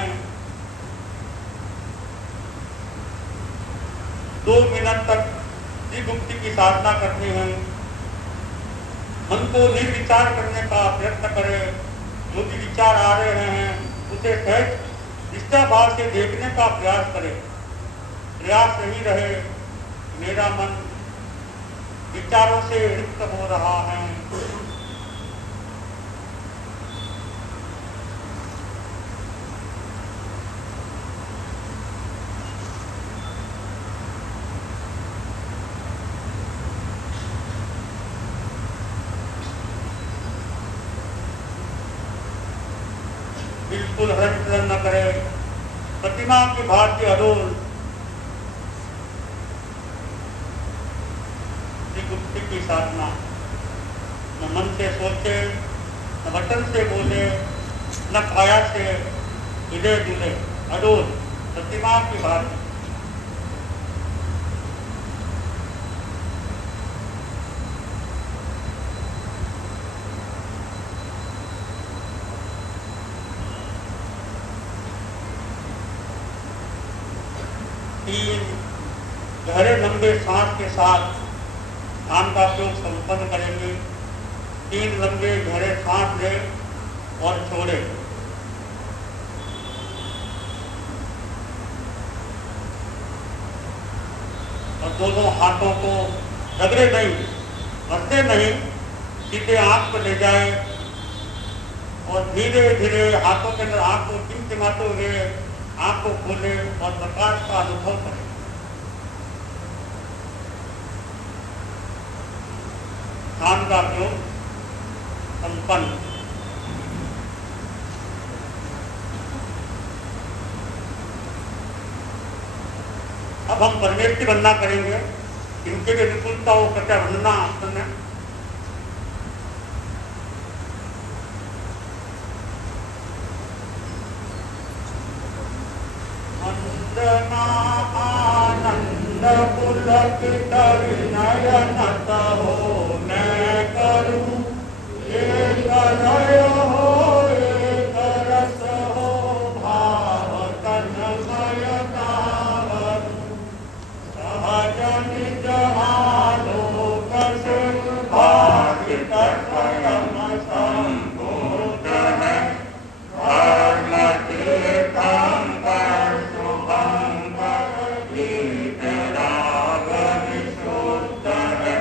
2 मिनट तक गुप्ती की साधना करनी है। मन को निर्विचार करने का प्रयत्न करें। जो भी विचार आ रहे हैं उसे सहज निष्ठा भाव से देखने का प्रयास करें। प्रयास यही रहे, मेरा मन विचारों से रिक्त हो रहा है। बिल्कुल हलन न करे, प्रतिमा की भांति अडोल गुप्ती की साधना। न मन से सोचे, न वचन से बोले, न काया से हिले जुले, अडोल प्रतिमा की भांति। गहरे लंबे सांस के साथ ध्यान का प्रयोग संपन्न करेंगे। 3 लंबे गहरे सांस ले और छोड़े। और दोनों हाथों को रगड़े नहीं, घसते नहीं, सीधे आंख पर ले जाए और धीरे धीरे हाथों के अंदर आंख को टिमटिमाते हुए आंख को खोले और प्रकाश का अनुभव करें। ध्यान का प्रयोग संपन्न। अब हम परमेष्टि वंदना करेंगे। इनके लिए विपुलता हो करके वंदना आसन है। वंदना आनंद पुलकित विनयनत हो मैं करूं। एक लय हो, एक रस हो, भाव तन्मय तावरू। सहज निज आलोक से भाषित स्वयं संभूत है। धर्म तीर्थंकर शुभंकर गीत राग विशुद्ध है।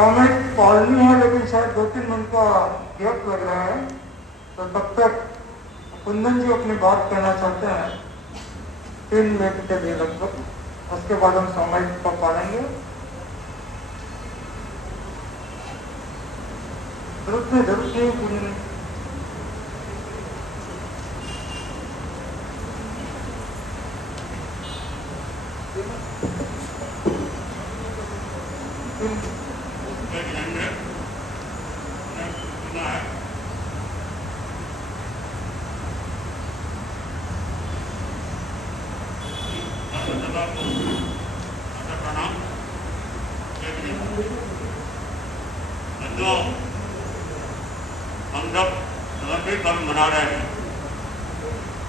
सामयिक पालनी है, लेकिन शायद 2-3 मिनट का गैप लग रहा है, तो तब तक कुंदन जी अपनी बात कहना चाहते हैं 3 मिनट के लिए लगभग, उसके बाद हम सामयिक को पालेंगे। जरूरत नहीं कुंदन। हम जब नवरात्रि पर्व मना रहे हैं,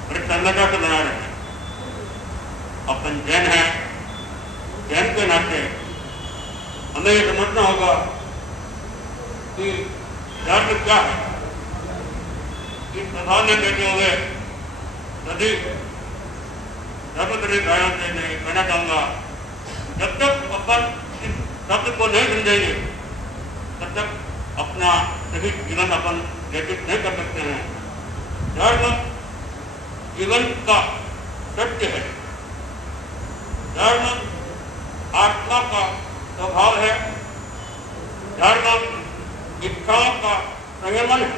प्रसन्नता से मना रहे हैं। अपन जैन हैं, जैन के नाते हमें ये समझना होगा कि धर्म क्या है। इस सभा में बैठे हुए सभी धर्मप्रिय भाइयों से मैं कहना चाहूँगा, जब तक अपन इस शब्द को नहीं समझेंगे तब तक अपना सही जीवन अपन व्यतीत नहीं कर सकते हैं। धर्म जीवन का सत्य है। धर्म आत्मा का स्वभाव है। धर्म इच्छाओं का संयमन है।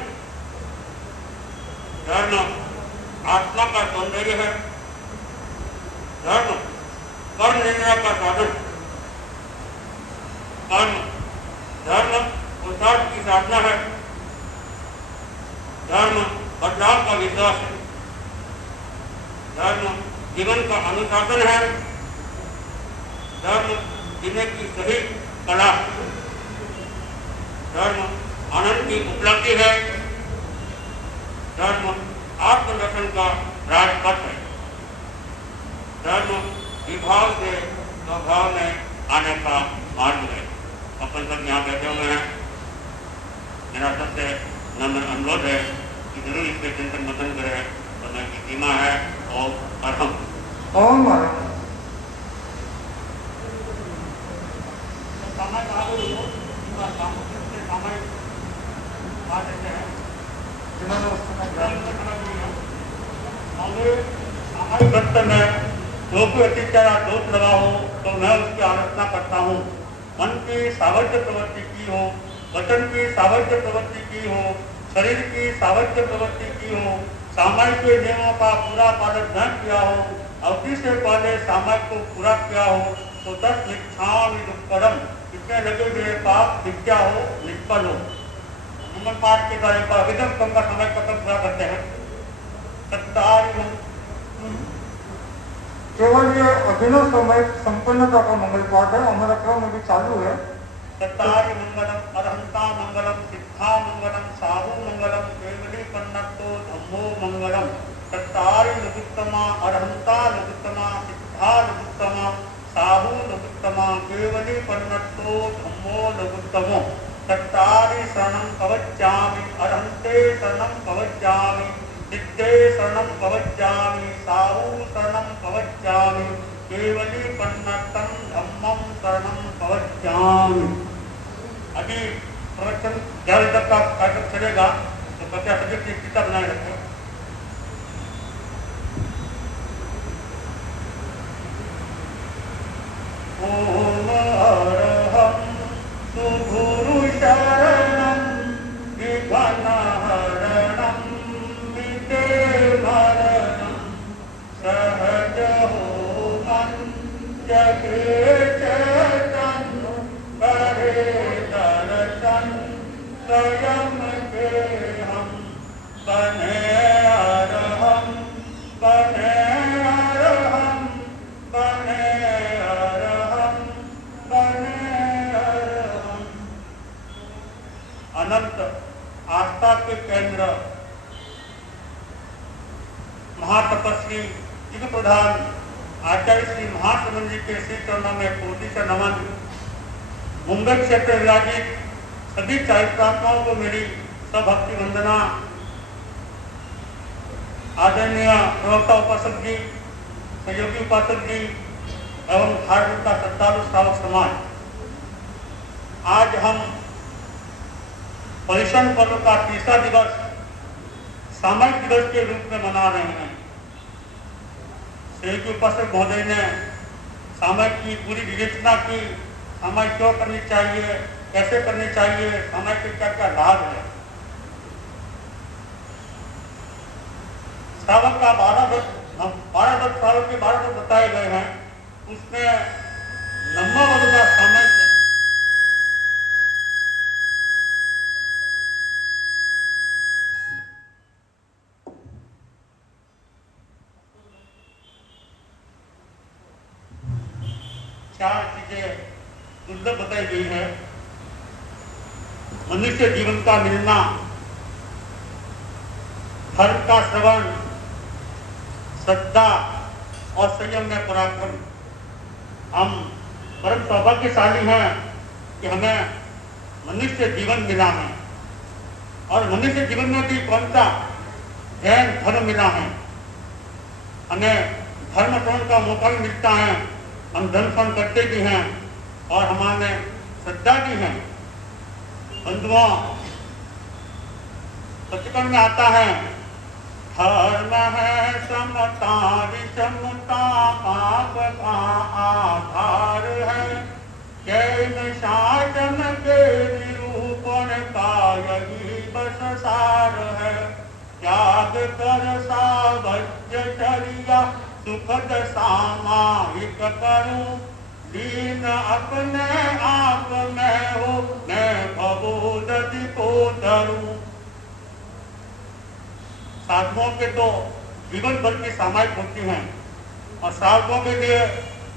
धर्म आत्मा का सौंदर्य है। धर्म कर्म निंदा का साधन। धर्म पुरुषार्थ की साधना है। धर्म बदलाव का विश्वास है। धर्म जीवन का अनुशासन है। धर्म जीने की सही कला है। धर्म आनंद की उपलब्धि है। धर्म आत्मदर्शन का राजपथ है। धर्म विभाव से स्वभाव में आने का मार्ग है। अपन सब यहाँ बैठे हुए हैं, मेरा सबसे नम्र अनुरोध है कि जरूर इस पर चिंतन मंथन करें। समय की सीमा है और अरहम में जो कोई अतिचार दोष लगा हो तो मैं उसकी आलोचना करता हूँ। मन की सावध्य प्रवृत्ति की हो, वचन की सावध्य प्रवृत्ति की हो, शरीर की सावध्य प्रवृत्ति की हो, सामाजिक नियमों का पूरा पालन न किया हो, अवधि से पहले सामाजिक को पूरा किया हो तो 10 निष्ठाम दुष्कर्म, इसमें लगे हुए पाप विद्या हो, निष्फल हो। मंगल पाठ के द्वारा एक बार अभिगम का समय पत्र पूरा करते हैं। सत्तारी केवल ये अभिनव समय संपन्नता का मंगल पाठ है, हमारा क्रम अभी चालू है। सत्तारी मंगलम, अरहंता मंगलम, सिद्धा मंगलम, साहू मंगलम, केवली पन्नतो धम्मो मंगलम। सत्तारी लघुत्तमा, अरहंता लघुत्तमा, सिद्धा लघुत्तमा, साहू लघुत्तमा, केवली पन्नतो धम्मो लघुत्तमो। सत्तारी शरणं कवचामि, अरहंते शरणं कवचामि, सिद्धे शरणं कवचामि, साहू शरणं कवचामि, केवली पन्नतं धम्मं शरणं कवचामि। अभी प्रवचन जल तक का कार्यक्रम चलेगा तो कृपया सभी की स्थिति बनाए रखें। ओम अरहं सुगुरु शरणं विघ्नहरणं विदेवरणं सहज होमं जगे चेतन करे दर्शन स्वयं के हम बने अरहं बने अरहं बने अरहं बने अरहं। अनंत आस्था के केंद्र महातपस्वी युग प्रधान आचार्य श्री महात्मा जी के श्री चरणों में कोटि से नमन। मुंबई क्षेत्र विराजित सभी चारित्रात्माओं को मेरी सभक्ति वंदना। आदरणीय प्रवक्ता उपासक जी, सहयोगी उपासक जी एवं भारत का श्रद्धालु श्रावक समाज, आज हम पर्युषण पर्व का तीसरा दिवस सामयिक दिवस के रूप में मना रहे हैं। श्री के उपस्थित महोदय ने सामयिक की पूरी विवेचना की, सामयिक क्यों करनी चाहिए, कैसे करनी चाहिए, सामयिक के क्या क्या लाभ है। श्रावक का 12 व्रत श्रावक के 12 व्रत बताए गए हैं, उसमें 9वां व्रत का सामयिक चार चीजें दुर्लभ बताई गई है। मनुष्य जीवन का मिलना, धर्म का श्रवण, श्रद्धा और संयम में पराक्रम। हम परम सौभाग्यशाली हैं कि हमें मनुष्य जीवन मिला है, और मनुष्य जीवन में भी कौन सा जैन धर्म मिला है। हमें धर्म श्रवण का मौका भी मिलता है, हम धर्म श्रवण करते भी हैं और हमारे श्रद्धा भी है। बंधुओं, सचकर्म में आता है, धर्म है समता विषमता पाप का आधार है, जैन शासन के निरूपण का यही बस सार है। त्याग कर सावज्यचर्या सुखद सामायिक करूं, दीन अपने आप में हो मैं भवोदधि को धरूं। साधुओं के तो जीवन भर की सामायिक होती हैं, और साधुओं के लिए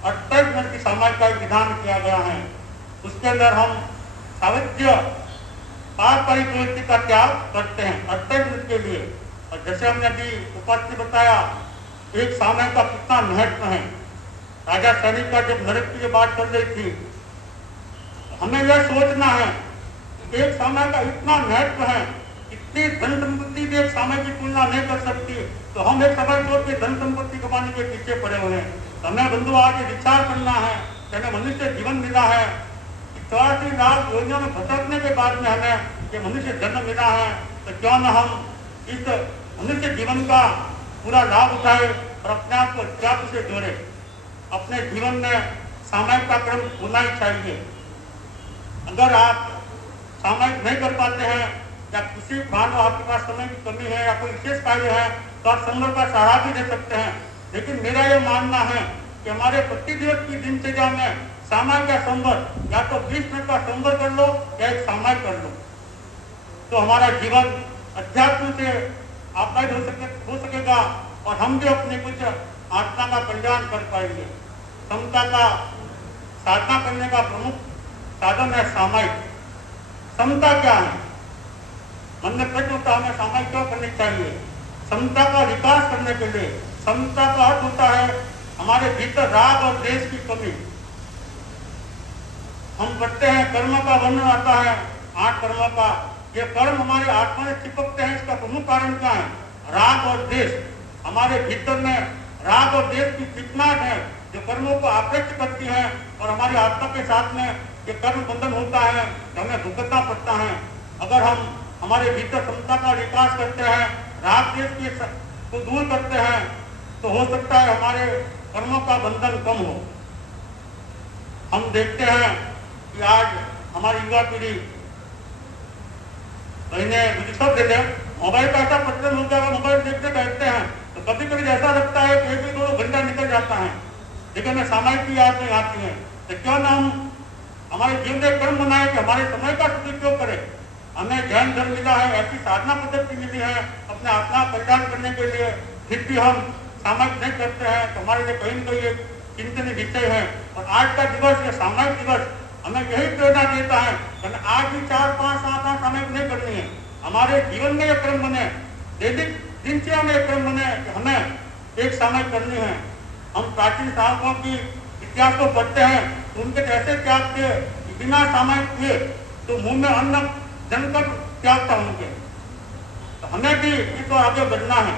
28 मिनट की सामायिक का विधान किया गया है। उसके अंदर हम सावज्य पारंपरिक प्रवृत्ति का त्याग करते हैं 28 मिनट के लिए। और जैसे हमने अभी उपस्थित बताया, एक सामयिक का कितना महत्व है। राजा सैनिक का जब नृत्य की बात चल रही थी, हमें यह सोचना है कि एक सामयिक का इतना महत्व है, इतनी धन संपत्ति भी एक सामयिक की तुलना नहीं कर सकती, तो हम एक समय छोड़ के धन संपत्ति कमाने के पीछे पड़े हुए हैं। हमें बंधु आज विचार करना है कि हमें मनुष्य जीवन मिला है, 84 लाख योजना में भटकने के बाद में हमें ये मनुष्य जन्म मिला है, तो क्यों न हम इस मनुष्य जीवन का पूरा लाभ उठाए और अपने आप को अध्यात्म से जोड़े। अपने जीवन में सामयिक का क्रम होना ही चाहिए। अगर आप सामयिक नहीं कर पाते हैं या किसी कारण आपके पास समय की कमी है या कोई विशेष कार्य है, तो आप संगम का सहारा भी दे सकते हैं। लेकिन मेरा यह मानना है कि हमारे प्रतिदिवस की दिनचर्या में सामयिक या संवर या तो 20 मिनट का संवर कर लो या एक सामयिक कर लो, तो हमारा जीवन अध्यात्म से आप्लाइड हो सकेगा और हम भी अपने कुछ आत्मा का कल्याण कर पाएंगे। समता का साधना करने का प्रमुख साधन है सामयिक। समता क्या है? मन में प्रश्न होता है, हमें सामयिक क्यों करनी चाहिए? समता का विकास करने के लिए। समता का अर्थ होता है हमारे भीतर राग और द्वेष की कमी। हम करते हैं, कर्म का वर्णन आता है 8 कर्मों का। ये कर्म हमारे आत्मा से चिपकते हैं, इसका प्रमुख कारण क्या है? राग और द्वेष। हमारे भीतर में राग और द्वेष की चिकनाहट है जो कर्मों को आकृष्ट करती है, और हमारी आत्मा के साथ में ये कर्म बंधन होता है तो हमें भुगतना पड़ता है। अगर हम हमारे भीतर समता का विकास करते हैं, राग द्वेष को दूर करते हैं, तो हो सकता है हमारे कर्मों का बंधन कम हो। हम देखते हैं कि आज हमारी युवा पीढ़ी मोबाइल का ऐसा प्रचलन हो गया, मोबाइल देखते बैठते हैं तो कभी कभी ऐसा लगता है कि 1-2 घंटा निकल जाता है, लेकिन हमें सामयिक की याद नहीं आती है। तो क्यों ना हम हमारे जीवन में कर्म बनाए कि हमारे समय का सदुपयोग करें। हमें जैन धर्म मिला है, ऐसी साधना पद्धति मिली है अपने आत्मा कल्याण करने के लिए, फिर भी हम सामयिक नहीं करते हैं, तो हमारे लिए कहीं न कहीं एक चिंतनीय विषय है। और आज का दिवस, ये सामयिक दिवस, हमें यही प्रेरणा देता है कि आज भी 4-5-7 सामयिक नहीं करनी है। हमारे जीवन में यह क्रम बने, दैनिक दिनचर्या में यह क्रम बने कि हमें एक सामयिक करनी है। हम प्राचीन साधकों की इतिहास को पढ़ते हैं तो उनके ऐसे त्याग थे, बिना सामयिक थे तो मुंह में अन्न जमकर त्याग था उनके। तो हमें भी इस और आगे बढ़ना है।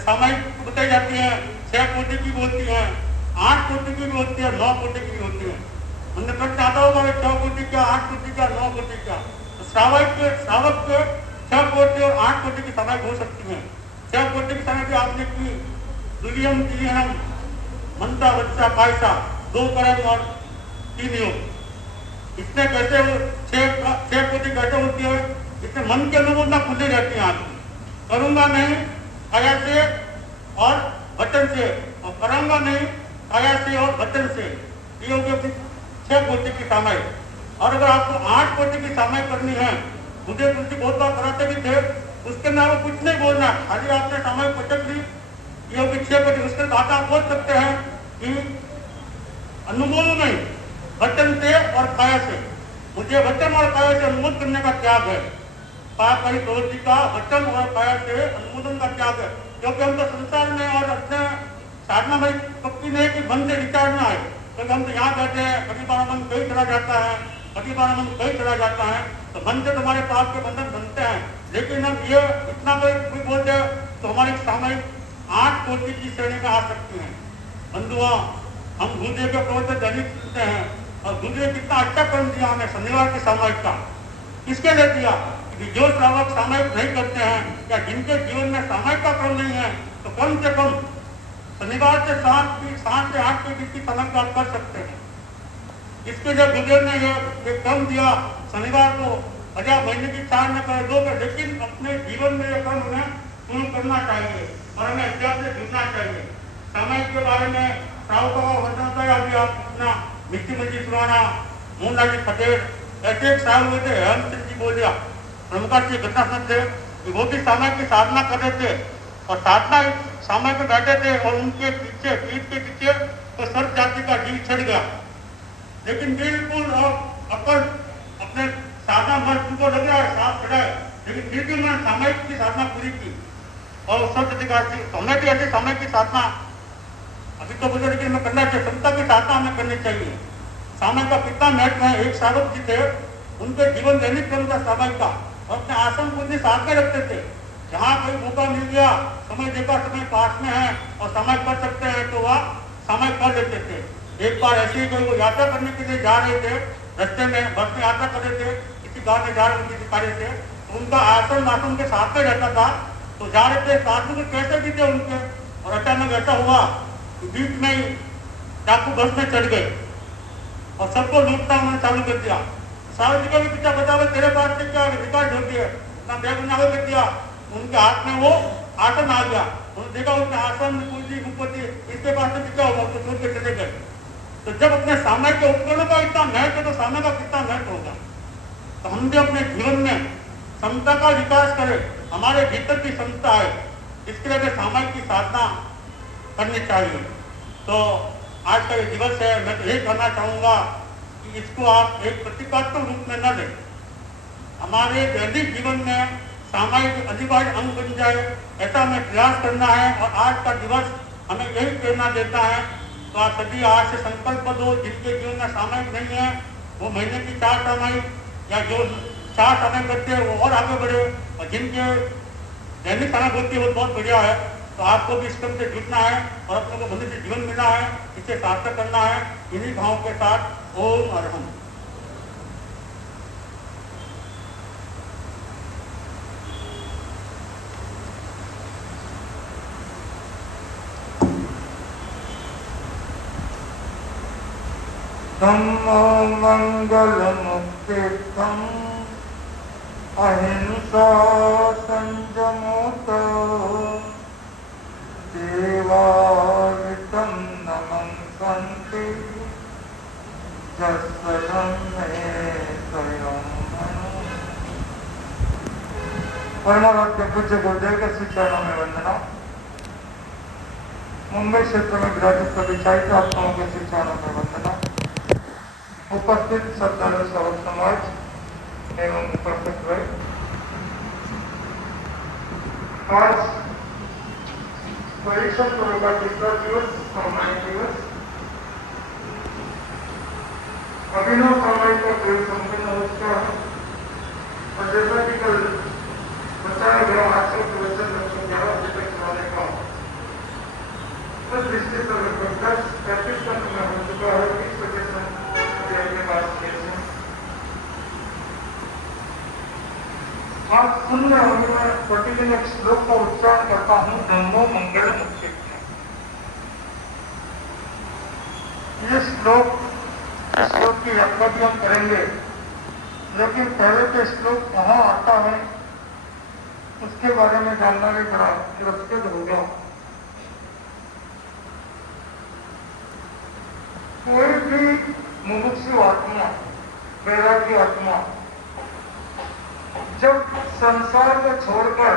सामयिक बताई जाती है 6 कोटि की भी होती है, 8 कोटि की भी होती है, 9 कोटि की भी होती है। उनने प्रश्न आता होगा 6 कोटि क्या, 8 कोटि क्या, 9 कोटि क्या। तो श्रावक के 6 कोटि और 8 कोटि की समाई हो सकती है। 6 कोटि की समाई भी आपने की, दुलियम तिलियम मंता बच्चा कायसा, 2 कर्म और 3 योग। इसमें कैसे 6 कोटि कैसे होती है? इसमें मन के अनुमोदना खुली रहती है आपकी। करूंगा नहीं काया से और वचन से, और करूंगा नहीं काया से और वचन से, ये हो गया 6 कोटि की सामाई। और अगर आपको 8 कोटि की सामाई करनी है, मुझे तुलसी बहुत बार कराते भी थे, उसके में आपको कुछ नहीं बोलना, खाली आपने सामाई पचक ली, ये हो गई 6 कोटि। उसके बाद आप बोल सकते हैं कि अनुमोद नहीं, वचन से और काया से, मुझे वचन और काया से अनुमोद करने का त्याग है। पापी प्रवृत्ति का वचन और काया से अनुमोदन का त्याग है। क्योंकि हम तो संसार में और अपने साधना में पक्की नहीं कि मन से विचार में आए, क्योंकि हम तो यहाँ बैठे हैं, कभी बार मन कहीं चला जाता है, कभी बार मन कहीं चला जाता है, तो मन से तुम्हारे पाप के बंधन बनते हैं। लेकिन हम ये इतना कोई बोलते हैं तो हमारी सामायिक 8 कोटि की श्रेणी में आ सकती है। बंधुआ, हम गुरुदेव के प्रवचन दैनिक सुनते हैं, और गुरुदेव कितना अच्छा कर्म दिया हमें शनिवार के सामायिक का। किसके लिए दिया? कि जो श्रावक सामायिक नहीं करते हैं या जिनके जीवन में सामायिक का क्रम नहीं है, तो कम से कम शनिवार से 7 से 8 के बीच की सामायिक आप कर सकते हैं। इसके लिए गुरुदेव ने ये क्रम दिया, शनिवार को 1000 महीने की 4 में कर दो, लेकिन अपने जीवन में यह क्रम हमें पूर्ण करना चाहिए और हमें अध्यात्म से जुड़ना चाहिए। सामायिक के बारे में श्रावकों का वर्णन होता है। अभी आप अपना मिट्टी मंजी सुनाना, मूला जी फतेह, ऐसे एक साल हुए थे, हेमचंद जी बोलिया प्रमुख जी घटना थे कि वो भी सामायिक की साधना कर रहे थे, और साधना सामायिक में बैठे थे, और उनके पीछे पीठ के पीछे तो सर्व जाति का जीव छिड़ गया। लेकिन बिल्कुल अपने साधना मन उनको लग रहा है साफ खड़ा है, लेकिन फिर भी उन्होंने सामायिक की साधना पूरी की और सर्व जाति का हमें भी ऐसी सामायिक की साधना अभी तो बोले, लेकिन हमें करना चाहिए, समता की साधना हमें करनी चाहिए। सामायिक का कितना महत्व है। एक श्रावक जी थे, उनके जीवन दैनिक क्रम था सामायिक का, और अपने आश्रम को इतने साथ में रखते थे, जहाँ कोई मौका मिल गया, समय देखा समय पास में है और समय कर सकते हैं तो वह समय कर लेते थे। एक बार ऐसे ही कोई वो यात्रा करने के लिए जा रहे थे, रास्ते में बस में यात्रा कर रहे थे, किसी गाँव में जा रहे थे, किसी कार्य से, तो उनका आश्रम के साथ में रहता था, तो जा रहे थे, साधु के कैसे भी थे उनके, और अचानक ऐसा हुआ कि बीच में ही डाकू बस में चढ़ गए और सबको लूटना उन्होंने चालू कर दिया। साहु जी को भी पीछा बता, तेरे पास से क्या रिकॉर्ड हो गया, ना बैग बना कर दिया, उनके हाथ में वो आसन आ गया, उन्होंने देखा उसके आसन कुर्सी गुप्पति इसके पास से क्या होगा, तो छोड़ के चले गए। तो जब अपने सामने के उपकरणों का इतना महत्व है तो सामने का कितना महत्व होगा। तो हम भी अपने जीवन में समता का विकास करें, हमारे भीतर की समता है, इसके लिए हमें सामायिक की साधना करनी चाहिए। तो आज का ये दिवस है, मैं तो यही कहना चाहूँगा कि इसको आप एक प्रतीकात्मक रूप में न लें, हमारे दैनिक जीवन में सामायिक अनिवार्य अंग बन जाए, ऐसा हमें प्रयास करना है। और आज का दिवस हमें यही प्रेरणा देता है। तो आप सभी आज से संकल्प दो, जिनके जीवन में सामायिक नहीं है वो महीने की 4 सामायिक या जो 4 सामायिक करते हैं वो और आगे बढ़े, और जिनके दैनिक सामायिक होती है वो बहुत बढ़िया है। तो आपको भी इस क्रम से जुटना है और अपने को मनुष्य जीवन मिला है, इसे सार्थक करना है। इन्हीं भावों के साथ ओम अरहम। धम्मो मंगल मुक्तिकम अहिंसा संयमोतो देवावितं नमं सन्ति परमाराध्य पूज्य गुरुदेव के श्री चरणों में वंदना। मुंबई क्षेत्र में विराजित सभी चारित्र आत्माओं के श्री चरणों में वंदना। उपस्थित श्रद्धालु सवर्ण समाज एवं उपस्थित हुए, आज परीक्षा पर्व का तीसरा दिवस सामायिक दिवस, अभिनव सामायिक का प्रयोग संपन्न हो चुका है। और जैसा कि कल बताया गया, आश्रम के वचन लगभग 11 बजे तक चलाने का उस दृष्टि से लगभग 10:35 का समय हो चुका है। 20 बजे से प्रतिदिन एक श्लोक का उच्चारण करता हूँ, धम्मो मंगल मुक्ति। ये श्लोक की व्याख्या भी हम करेंगे, लेकिन पहले तो श्लोक कहाँ आता है उसके बारे में जानना भी बड़ा रसप्रद होगा। कोई भी मुमुक्षु आत्मा, वैरागी आत्मा जब संसार को छोड़कर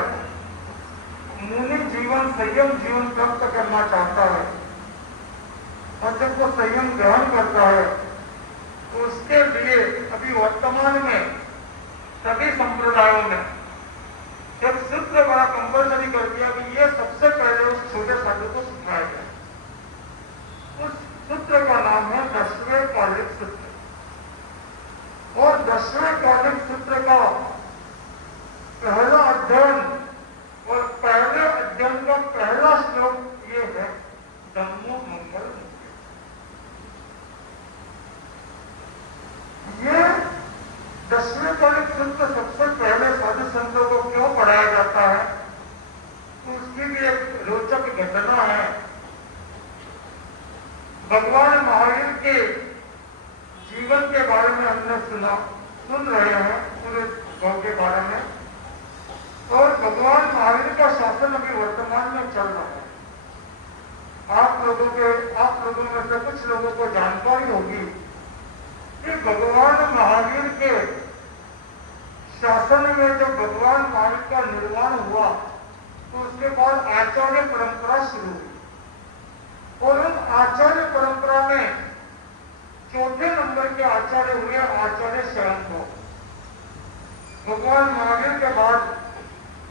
मुनि जीवन, संयम जीवन प्राप्त करना चाहता है और जब वो संयम ग्रहण करता है तो उसके लिए अभी वर्तमान में सभी संप्रदायों में एक सूत्र बड़ा कंपल्सरी कर दिया कि ये सबसे पहले उस छोटे साधु को सिखाया गया। उस सूत्र का नाम है 10वें कालिक सूत्र। और 10वें कालिक सूत्र का पहला अध्ययन और पहले अध्ययन का पहला श्लोक ये है, धम्मो मंगल मुक्ति। ये 10वें कालिक सूत्र सबसे पहले साधु संतों को क्यों पढ़ाया जाता है, तो उसकी भी एक रोचक घटना है। भगवान महावीर के जीवन के बारे में हमने सुन रहे हैं, पूरे गांव के बारे में, और भगवान महावीर का शासन अभी वर्तमान में चल रहा है। आप लोगों में से कुछ लोगों को जानकारी होगी कि भगवान महावीर के शासन में जब भगवान महावीर का निर्माण हुआ तो उसके बाद आचार्य परंपरा शुरू हुई, और उन आचार्य परंपरा में चौथे नंबर के आचार्य हुए आचार्य स्वयंभू। भगवान महावीर के बाद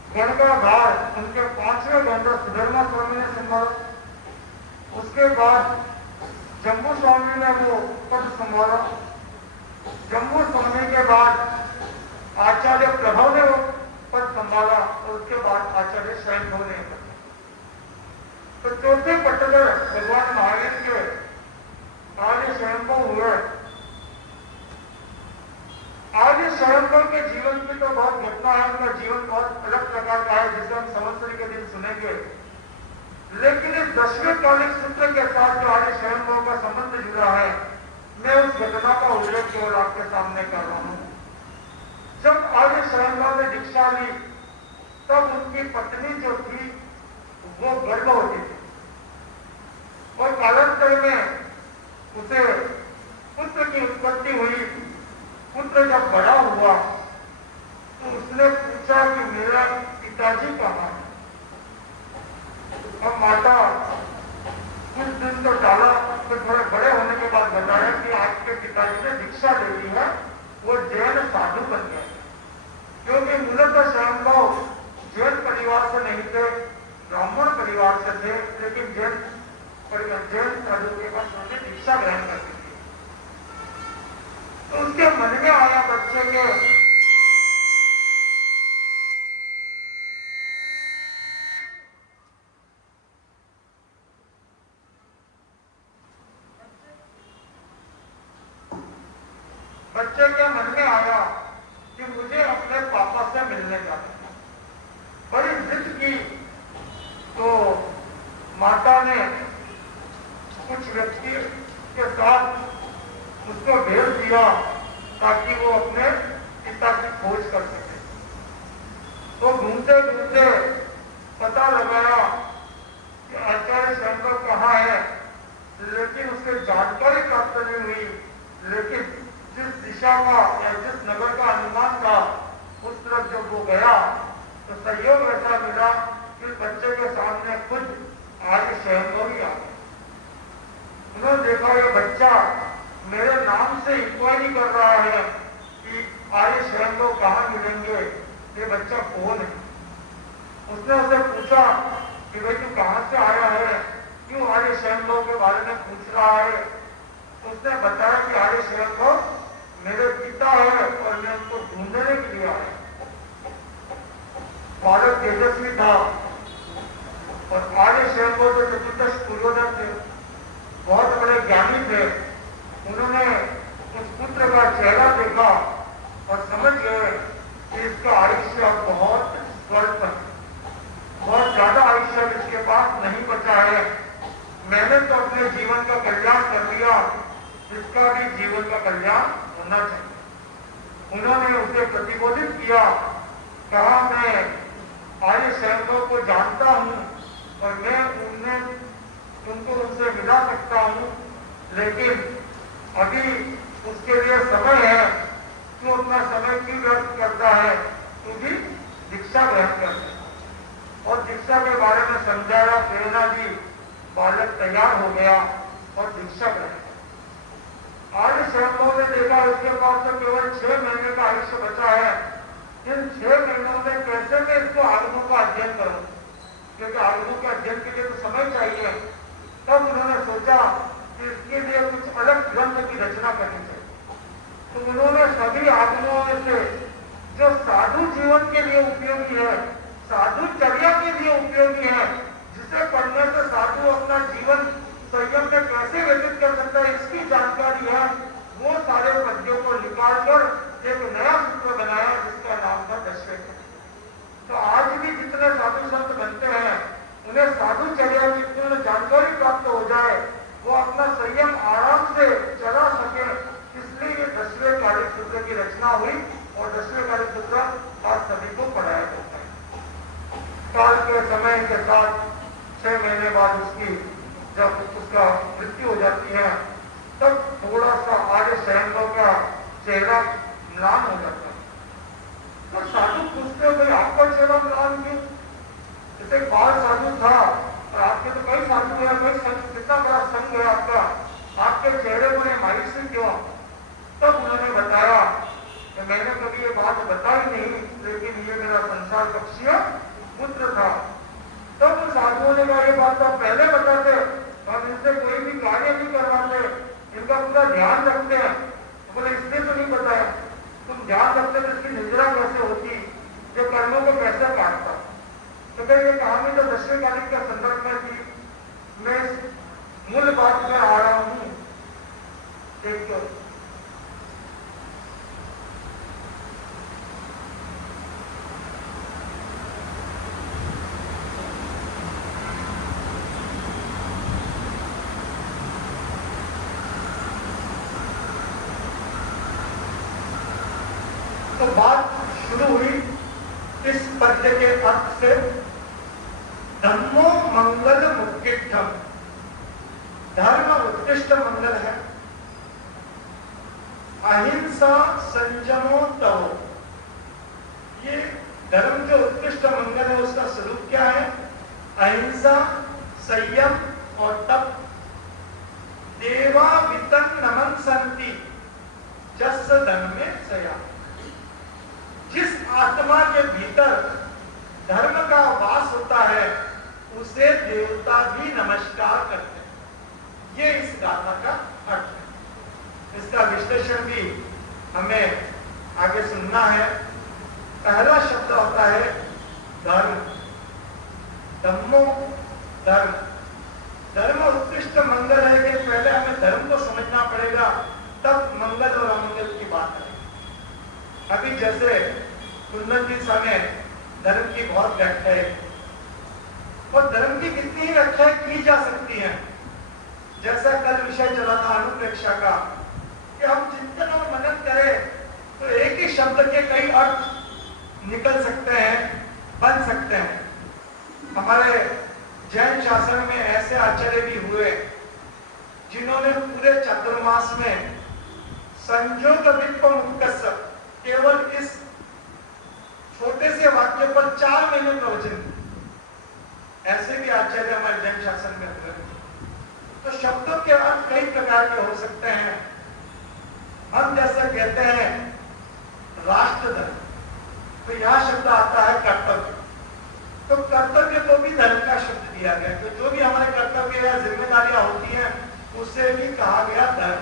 गणगाधार, उनके 5वें गणधर सुधर्मा स्वामी ने संभाला। उसके बाद जम्बू स्वामी ने वो पद संभाला। जम्बू स्वामी के बाद आचार्य प्रभव ने वो पद संभाला, और उसके बाद आचार्य स्वयंभू ने। तो चौथे पट्टधर भगवान महावीर के आर्य स्वयंभू हुए। आर्य स्वयंभू के जीवन की तो बहुत घटना है, उनका जीवन बहुत अलग प्रकार का है जिसे हम संवत्सरी के दिन सुनेंगे। लेकिन इस 10वें कालिक सूत्र के साथ जो आर्य स्वयंभू का संबंध जुड़ा है, मैं उस घटना का उल्लेख केवल आपके सामने कर रहा हूं। जब आर्य स्वयंभू ने दीक्षा ली तब उनकी पत्नी जो थी वो गर्भवती थी, और कालांतर में उसे पुत्र की उत्पत्ति हुई। पुत्र जब बड़ा हुआ तो उसने पूछा कि मेरा पिताजी कहाँ है। अब माता कुछ दिन तो टाला, तो थोड़े बड़े होने के बाद बताया कि आपके पिताजी ने दीक्षा ले ली है, वो जैन साधु बन गए। क्योंकि मूलतः स्वयंभू जैन परिवार से नहीं थे, ब्राह्मण परिवार से थे, लेकिन जैन साधु के पास उन्होंने दीक्षा ग्रहण कर दी थी। तो उसके मन में आया बच्चे के मन में आया कि मुझे अपने पापा से मिलने जाना है। बड़ी जिद की तो माता ने कुछ व्यक्ति के साथ उसको भेज दिया ताकि वो अपने पिता की खोज कर सके। तो ढूंढते ढूंढते पता लगाया कि आचार्य शंकर कहाँ है, लेकिन उससे जानकारी प्राप्त नहीं हुई। लेकिन जिस दिशा का या जिस नगर का अनुमान था उस तरफ जब वो गया तो सहयोग ऐसा मिला कि बच्चे के सामने खुद आर्य स्वयंभू ही आ गए। उन्होंने देखा ये बच्चा मेरे नाम से इंक्वायरी कर रहा है कि आर्य स्वयंभू कहाँ मिलेंगे, ये बच्चा कौन है। उसने उसे पूछा कि भाई तू कहाँ से आया है, क्यों आर्य स्वयंभू के बारे में पूछ रहा है। उसने बताया कि आर्य स्वयंभू मेरे पिता है और मैं उनको ढूंढने के लिए आया। बालक तेजस्वी था और आर्य स्वयंभू के चतुर्दश पूर्वजन थे, बहुत बड़े ज्ञानी थे। उन्होंने उस पुत्र का चेहरा देखा और समझ गए कि इसका आयुष्य बहुत स्वर्ग पर। बहुत ज्यादा आयुष्य इसके पास नहीं बचा है। मैंने तो अपने जीवन का कल्याण कर लिया, इसका भी जीवन का कल्याण होना चाहिए। उन्होंने उसे प्रतिबोधित किया, कहा मैं आर्य सैनिकों को जानता हूं और मैं उनको उनसे मिला सकता हूं, लेकिन अभी उसके लिए समय है। तू अपना समय क्यों व्यर्थ करता है, तू भी दीक्षा ग्रहण कर ले। और दीक्षा के बारे में समझाया, प्रेरणा दी, बालक तैयार हो गया और दीक्षा ग्रहण किया। आर्य सैनिकों ने देखा इसके पास तो केवल 6 महीने का आयुष्य बचा है। इन 6 महीनों में कैसे मैं इसको आगमों का अध्ययन करूं, क्योंकि आगमों के अध्ययन के लिए तो समय चाहिए। तब उन्होंने सोचा कि इसके लिए कुछ अलग ग्रंथ की रचना करनी चाहिए। तो उन्होंने सभी आगमों में से जो साधु जीवन के लिए उपयोगी है, साधुचर्या के लिए उपयोगी है, जिसे पढ़ने से साधु अपना जीवन संयम में कैसे व्यतीत कर सकता है, इसकी जानकारी है, वो सारे पद्यों को निकालकर एक नया सूत्र बनाया जिसका नाम था दशवेद। तो आज भी जितने साधु संत बनते हैं उन्हें साधुचर्या की पूर्ण जानकारी प्राप्त हो जाए, वो अपना संयम आराम से चला सके, इसलिए 10वें कार्य सूत्र की रचना हुई और 10वें कार्य सूत्र आज सभी को पढ़ाया जाता है। काल के समय के साथ 6 महीने बाद जब उसका मृत्यु हो जाती है, तब थोड़ा सा आर्य सैनिकों का चेहरा म्लान हो जाता है। तो साधु पूछते हो भाई आपका चेहरा म्लान क्यों? जैसे बाल साधु था और आपके तो कई साधु है, कई संघ, कितना बड़ा संघ है आपका, आपके चेहरे को ये मायूसी क्यों? तब उन्होंने बताया कि मैंने कभी ये बात बताई नहीं, लेकिन ये मेरा संसार पक्षीय पुत्र था। तब उन साधुओं ने कहा ये बात तो आप पहले बताते, हम इनसे कोई भी कार्य नहीं करवाते, इनका पूरा ध्यान रखते हैं। बोले इसलिए तो नहीं बताया, तुम ध्यान रखते तो इसकी निद्रा कैसे होती, जो कर्मों को कैसे काटता। तो क्या ये कहानी तो 10वें कार्य के संदर्भ में थी। मैं इस मूल बात में आ रहा हूं। एक तो बात शुरू हुई इस पद्य के अर्थ से, धम्मो मंगल मुक्तिष्ठम, धर्म उत्कृष्ट मंगल है, अहिंसा संयमो तवो। ये धर्म जो उत्कृष्ट मंगल है उसका स्वरूप क्या है? अहिंसा, संयम और तप। देवा वितन नमन संति जस धर्मे सया। जिस आत्मा के भीतर धर्म का वास होता है उसे देवता भी नमस्कार करते हैं। ये इस गाथा का अर्थ है। इसका विश्लेषण भी हमें आगे सुनना है। पहला शब्द होता है धर्म, धम्मो, धर्म। धर्म उत्कृष्ट मंगल है कि पहले हमें धर्म को समझना पड़ेगा, तब मंगल और अमंगल की बात करें। अभी जैसे कुंदन जी समय धर्म की बहुत व्याख्या है और धर्म की कितनी ही व्याख्या की जा सकती है। जैसा कल विषय चला था अनुप्रेक्षा का, कि हम चिंतन और मनन करें तो एक ही शब्द के कई अर्थ निकल सकते हैं, बन सकते हैं। हमारे जैन शासन में ऐसे आचार्य भी हुए जिन्होंने पूरे चातुर्मास में संयोग वित्त केवल इस छोटे से वाक्य पर 4 महीने प्रवचन किए। ऐसे भी आचार्य हमारे जैन शासन में हुए। तो शब्दों के अर्थ कई प्रकार के हो सकते हैं। हम जैसा कहते हैं राष्ट्र धर्म, तो यह शब्द आता है कर्तव्य। तो कर्तव्य को भी धर्म का शब्द दिया गया। तो जो भी हमारे कर्तव्य या जिम्मेदारियां होती हैं उसे भी कहा गया धर्म।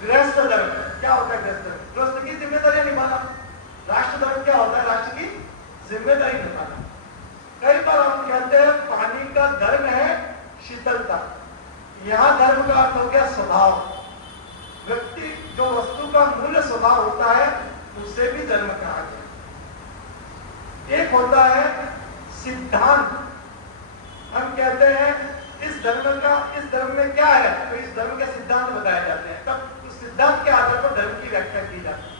गृहस्थ धर्म क्या होता है? गृहस्थ की जिम्मेदारियां निभाना। राष्ट्र धर्म क्या होता है? राष्ट्र की जिम्मेदारी निभाना। कई बार हम कहते हैं पानी का धर्म है शीतलता। यहाँ धर्म का अर्थ हो गया स्वभाव। व्यक्ति जो वस्तु का मूल्य स्वभाव होता है उसे भी धर्म कहा गया। एक होता है सिद्धांत। हम कहते हैं इस धर्म में क्या है, तो इस धर्म के सिद्धांत बताए जाते हैं, तब उस सिद्धांत के आधार पर धर्म की व्याख्या की जाती है।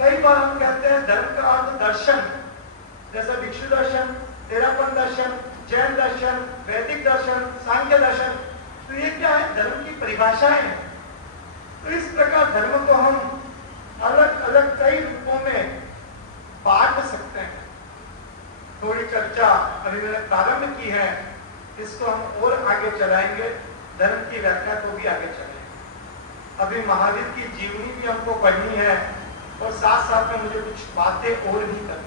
कई बार हम कहते हैं धर्म का अर्थ दर्शन, जैसे भिक्षु दर्शन, तेरापन दर्शन, जैन दर्शन, वैदिक दर्शन, सांख्य दर्शन, तो ये क्या है, धर्म की परिभाषाएं हैं। तो इस प्रकार धर्म को हम अलग अलग कई रूपों में बांट सकते हैं। थोड़ी चर्चा अभी मैंने प्रारंभ की है, इसको हम और आगे चलाएंगे, धर्म की व्याख्या को भी आगे चलाएंगे। अभी महावीर की जीवनी भी हमको पढ़नी है और साथ साथ में मुझे कुछ बातें और भी करनी है।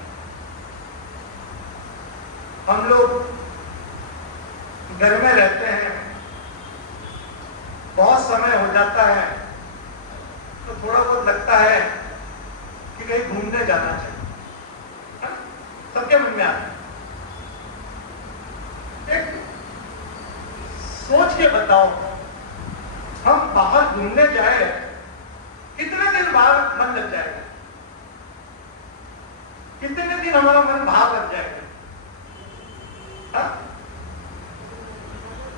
हम लोग घर में रहते हैं, बहुत समय हो जाता है, तो थोड़ा बहुत लगता है कि कहीं घूमने जाना चाहिए, सबके मन में आता है। एक सोच के बताओ, हम बाहर घूमने जाए, कितने दिन बाद मन लग जाएगा, कितने दिन हमारा मन भाव लग जाएगा?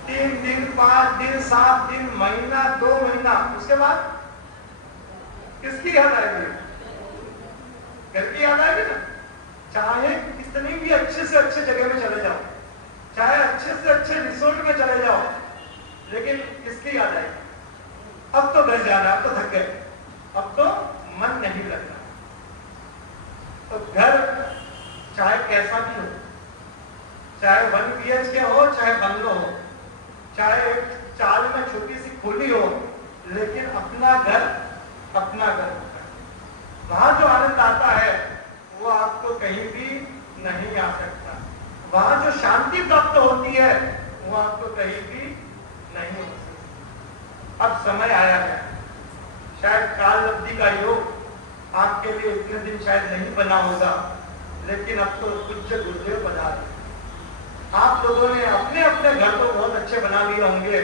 3 दिन, 5 दिन, 7 दिन, महीना, 2 महीना, उसके बाद किसकी याद आएगी? घर की याद आएगी ना। चाहे कितनी भी अच्छे से अच्छे जगह में चले जाओ, चाहे अच्छे से अच्छे रिसोर्ट में चले जाओ, लेकिन किसकी याद आएगी? अब तो घर जाना, अब तो थक गए, अब तो मन नहीं लग रहा। तो घर चाहे कैसा भी हो, चाहे 1 BHK हो, चाहे बंगलो हो, चाहे एक चाल में छोटी सी खोली हो, लेकिन अपना घर अपना घर होता है। वहां जो आनंद आता है वो आपको कहीं भी नहीं आ सकता। वहां जो शांति प्राप्त होती है वो आपको कहीं भी नहीं हो सकती। अब समय आया है, शायद काल लब्धि का योग आपके लिए इतने दिन शायद नहीं बना होगा, लेकिन अब तो पूज्य गुरुदेव बना दिए। आप लोगों ने अपने अपने घर तो बहुत अच्छे बना लिए होंगे,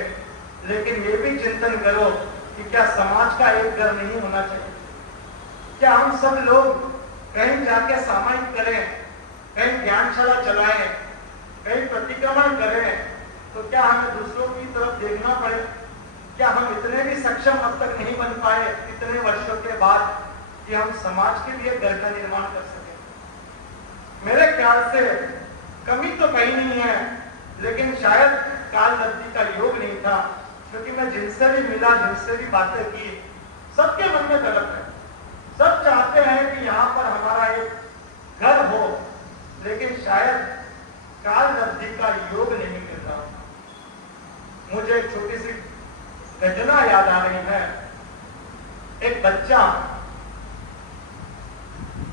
लेकिन ये भी चिंतन करो कि क्या समाज का एक घर नहीं होना चाहिए? क्या हम सब लोग कहीं जाके सामायिक करें, कहीं ज्ञानशाला चलाएं, कहीं प्रतिक्रमण करें, तो क्या हमें दूसरों की तरफ देखना पड़े? क्या हम इतने भी सक्षम अब तक नहीं बन पाए इतने वर्षों के बाद कि हम समाज के लिए घर का निर्माण कर सकें? मेरे ख्याल से कमी तो कहीं नहीं है, लेकिन शायद काल लब्धि का योग नहीं था, क्योंकि मैं जिनसे भी मिला, जिनसे भी बातें की, सबके मन में तड़प है। सब चाहते हैं कि यहाँ पर हमारा एक घर हो, लेकिन शायद काल लब्धि का योग नहीं मिल रहा। मुझे एक छोटी सी घटना याद आ रही है। एक बच्चा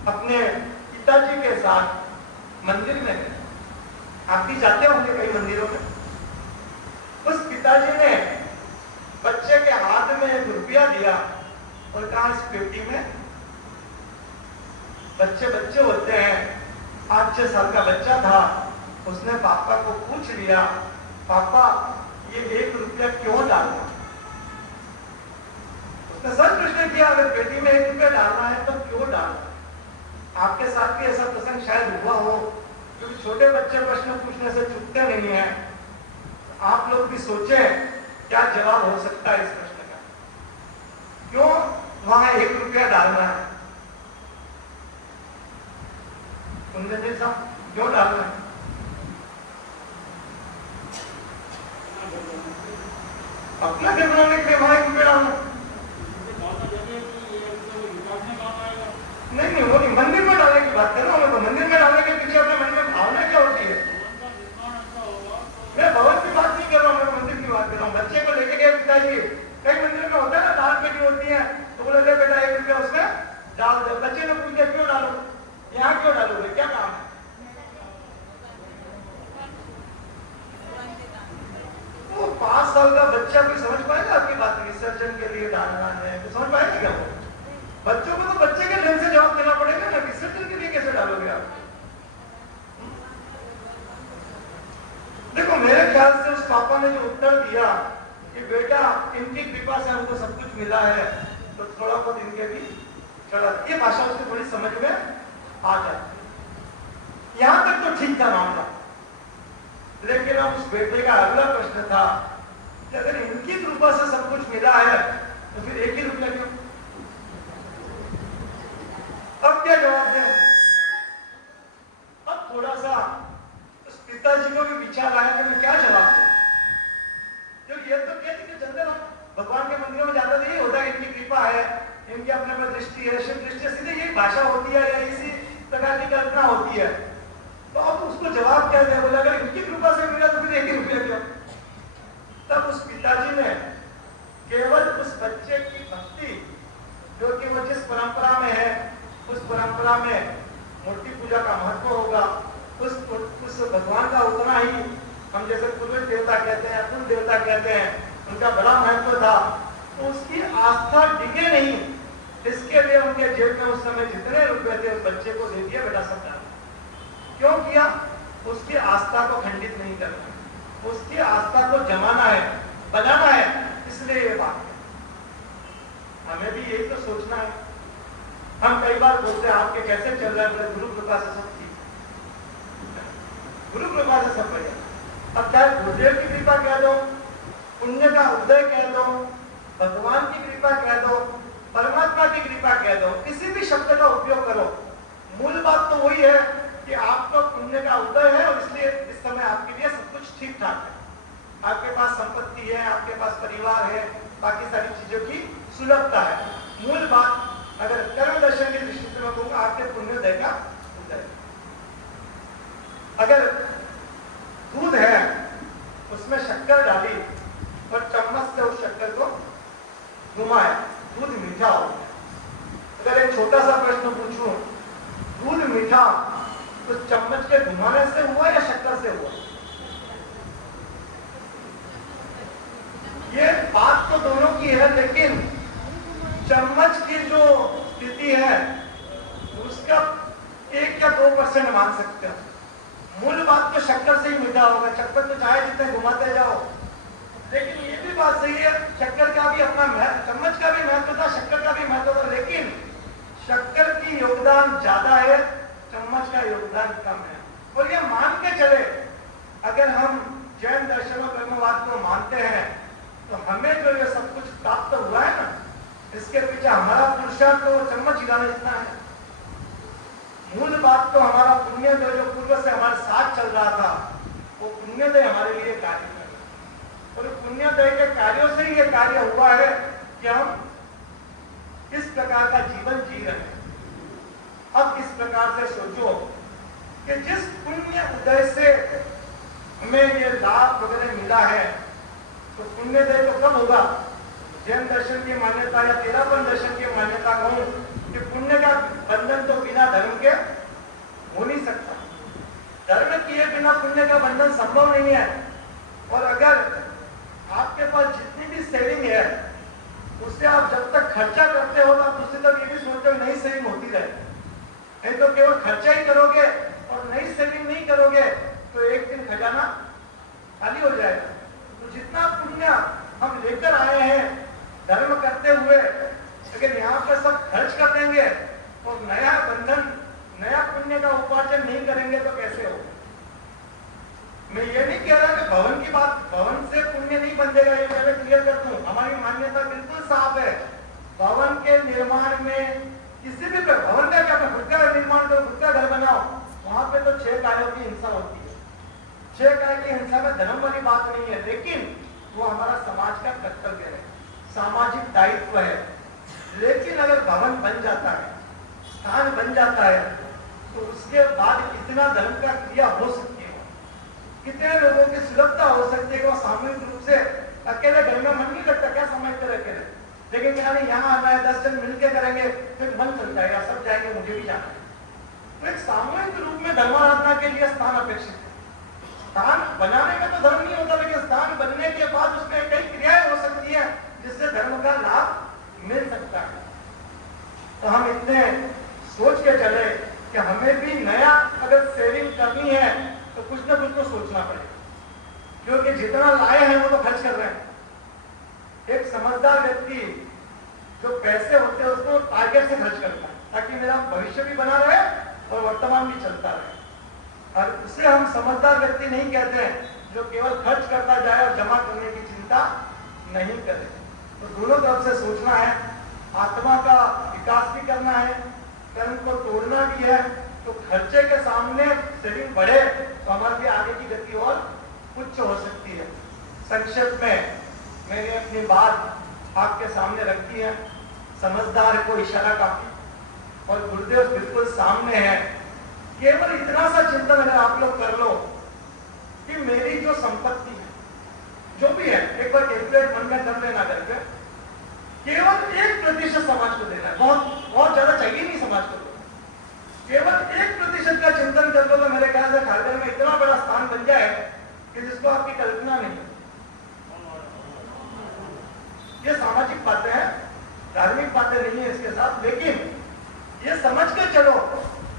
अपने पिताजी के साथ मंदिर में गया। आप भी जाते होंगे कई मंदिरों में। उस पिताजी ने बच्चे के हाथ में 1 रुपया दिया और कहा, इस पेटी में, बच्चे होते हैं, 5-6 साल का बच्चा था, उसने पापा को पूछ लिया, पापा ये 1 रुपया क्यों डालना? उसने सर प्रश्न किया, अगर पेटी में 1 रुपया डालना है तो क्यों डालना? आपके साथ भी ऐसा प्रसंग शायद हुआ हो, क्योंकि छोटे बच्चे प्रश्न पूछने से चूकते नहीं हैं। आप लोग भी सोचें क्या जवाब हो सकता है इस प्रश्न का? क्यों वहां 1 रुपया डालना है? कुंदन साहब, क्यों डालना है? अपना घर बनाने के लिए वहां 1 रुपया डालना? नहीं, वो नहीं, मंदिर में डालने की बात कर रहा हूं मैं। तो मंदिर में डालने के पीछे अपने मन में भावना क्या होती है? मैं भवन की बात नहीं कर रहा हूँ, मैं मंदिर की बात कर रहा हूँ। बच्चे को लेके गए पिताजी, कई मंदिर में होता है ना, दान पेटी होती है, तो बोले ले बेटा 1 रुपया उसमें डाल दो। बच्चे ने पूछ दिया क्यों डालो, यहाँ क्यों डालोगे, क्या काम है? वो 5 साल का बच्चा भी समझ पाएगा आपकी बात? विसर्जन के लिए डालना है तो समझ पाएगा क्या वो? बच्चों को तो बच्चे के ढंग से जवाब देना पड़ेगा ना, विसर्जन के लिए कैसे डालोगे आप? देखो, मेरे ख्याल से उस पापा ने जो उत्तर दिया कि बेटा इनकी कृपा से हमको सब कुछ मिला है, तो थोड़ा बहुत इनके भी चढ़ा, ये भाषा उसको थोड़ी समझ में आ जाती है। यहां तक तो ठीक था मामला, लेकिन अब उस बेटे का अगला प्रश्न था कि अगर इनकी कृपा से सब कुछ मिला है तो फिर 1 ही रुपया क्यों? अब क्या जवाब दें? अब थोड़ा सा उस पिताजी को भी विचार आया कि मैं क्या जवाब दूं, क्योंकि ये तो कहते कि चंद्र भगवान के मंदिरों में जाता नहीं होता, इनकी कृपा है, इनकी अपने पर दृष्टि है, शिव दृष्टि, सीधे यही भाषा होती है या इसी प्रकार की कल्पना होती है। तो अब उसको जवाब क्या दिया? बोला अगर इनकी कृपा से मिला तो फिर 1 ही रुपया क्यों? तब उस पिताजी ने केवल उस बच्चे की भक्ति, जो कि वो जिस परंपरा में है, उस परंपरा में मूर्ति पूजा का महत्व होगा, उस भगवान का उतना ही, हम जैसे पूर्व देवता कहते हैं, कुल देवता कहते हैं, उनका बड़ा महत्व था, तो उसकी आस्था डिगे नहीं, इसके लिए उनके जेब में उस समय जितने रुपए थे उस बच्चे को दे दिया, बेटा सब डाल। क्यों किया? उसकी आस्था को खंडित नहीं करना, उसकी आस्था को जमाना है, बनाना है, इसलिए ये बात है। हमें भी यही तो सोचना है। हम कई बार बोलते हैं आपके कैसे चल रहा है, गुरु कृपा से सब ठीक, गुरु कृपा से सब बढ़िया। अब चाहे गुरुदेव की कृपा कह दो, पुण्य का उदय कह दो, भगवान की कृपा कह दो, परमात्मा की कृपा कह दो, किसी भी शब्द का उपयोग करो, मूल बात तो वही है कि आपको पुण्य का उदय है और इसलिए इस समय आपके लिए सब कुछ ठीक ठाक है। आपके पास संपत्ति है, आपके पास परिवार है, बाकी सारी चीजों की सुलभता है। मूल बात अगर कर्म दर्शन की दृष्टि से मैं कहूँगा आपके पुण्योदय का उदय। अगर दूध है उसमें शक्कर डाली और चम्मच से उस शक्कर को घुमाए, दूध मीठा हो। अगर एक छोटा सा प्रश्न पूछूं, दूध मीठा तो चम्मच के घुमाने से हुआ या शक्कर से हुआ? ये बात तो दोनों की है, लेकिन चम्मच की जो स्थिति है उसका 1 या 2% मान सकते हैं। मूल बात तो शक्कर से ही मीठा होगा, शक्कर तो चाहे जितने घुमाते जाओ। लेकिन ये भी बात सही है, शक्कर का भी अपना महत्व, चम्मच का भी महत्व था, शक्कर का भी महत्व था, लेकिन शक्कर की योगदान ज्यादा है, चम्मच का योगदान कम है। और ये मान के चले, अगर हम जैन दर्शन और ब्रह्मवाद को मानते हैं तो हमें जो ये सब कुछ प्राप्त हुआ है ना, इसके पीछे हमारा पुरुषार्थ तो चम्मच हिलाना इतना है। मूल बात तो हमारा पुण्योदय जो पूर्व से हमारे साथ चल रहा था, वो पुण्योदय हमारे लिए कार्य कर रहा है। और पुण्योदय के कार्यों से ही ये कार्य हुआ है कि हम इस प्रकार का जीवन जी रहे हैं। अब इस प्रकार से सोचो कि जिस पुण्य उदय से हमें ये लाभ वगैरह मिला है, तो पुण्योदय तो कब होगा? जैन दर्शन की मान्यता या तेरापन दर्शन की मान्यता कहूं कि पुण्य का बंधन तो बिना धर्म के हो नहीं सकता, धर्म किए बिना पुण्य का बंधन संभव नहीं है। और अगर आपके पास जितनी भी सेविंग है उससे आप जब तक खर्चा करते हो तो आप दूसरी तरफ ये भी सोचते हो नई सेविंग होती रहे, नहीं तो केवल खर्चा ही करोगे और नई सेविंग नहीं करोगे तो एक दिन खजाना खाली हो जाएगा। तो जितना पुण्य हम लेकर आए हैं धर्म करते हुए, अगर यहाँ पे सब खर्च कर देंगे और नया बंधन, नया पुण्य का उपार्जन नहीं करेंगे तो कैसे हो? मैं ये नहीं कह रहा कि भवन की बात, भवन से पुण्य नहीं बंधेगा, ये पहले क्लियर कर दूं। हमारी मान्यता बिल्कुल साफ है, भवन के निर्माण में किसी भी भवन का क्या खुद का निर्माण करो, खुद का घर बनाओ, वहां पे तो 6 गायों की हिंसा होती है। 6 गाय की हिंसा में धर्म वाली बात नहीं है, लेकिन वो हमारा समाज का कर्तव्य है, सामाजिक दायित्व है। लेकिन अगर भवन बन जाता है, स्थान बन जाता है, तो उसके बाद कितना धर्म का क्रिया हो सकती है, कितने लोगों की सुलभता हो सकती है कि वो सामूहिक रूप से अकेले घर में मन नहीं लगता, क्या समझते रहे अकेले, लेकिन क्या नहीं यहाँ आना है, 10 जन मिलकर करेंगे फिर मन चल जाएगा, सब जाएंगे, मुझे भी जाना है। तो एक सामूहिक रूप में धर्माराधना के लिए स्थान अपेक्षित है। स्थान बनाने में तो धर्म नहीं होता, लेकिन स्थान बनने के बाद उसमें कई क्रियाएं हो सकती है जिससे धर्म का लाभ मिल सकता है। तो हम इतने सोच के चले कि हमें भी नया अगर सेविंग करनी है तो कुछ ना कुछ तो सोचना पड़ेगा, क्योंकि जितना लाए हैं वो तो खर्च कर रहे हैं। एक समझदार व्यक्ति जो पैसे होते हैं उसको टारगेट से खर्च करता है ताकि मेरा भविष्य भी बना रहे और वर्तमान भी चलता रहे। और उसे हम समझदार व्यक्ति नहीं कहते हैं, जो केवल खर्च करता जाए और जमा करने की चिंता नहीं करे। तो दोनों तरफ से सोचना है, आत्मा का विकास भी करना है, कर्म को तोड़ना भी है। तो खर्चे के सामने सेविंग बढ़े तो हमारी आगे की गति और उच्च हो सकती है। संक्षेप में मैंने अपनी बात आपके सामने रखी है। समझदार को इशारा काफी और गुरुदेव बिल्कुल सामने है। केवल इतना सा चिंतन अगर आप लोग कर लो कि मेरी जो संपत्ति है, जो भी है, एक बार कैलकुलेट मन में कर लेना करके, केवल 1% समाज को देना है। बहुत ज्यादा चाहिए नहीं समाज को, केवल 1% का चिंतन कर लो तो मेरे ख्याल से खालसा में इतना बड़ा स्थान बन जाए कि जिसको आपकी कल्पना नहीं है। ये सामाजिक बातें हैं, धार्मिक बातें नहीं है इसके साथ, लेकिन ये समझ के चलो,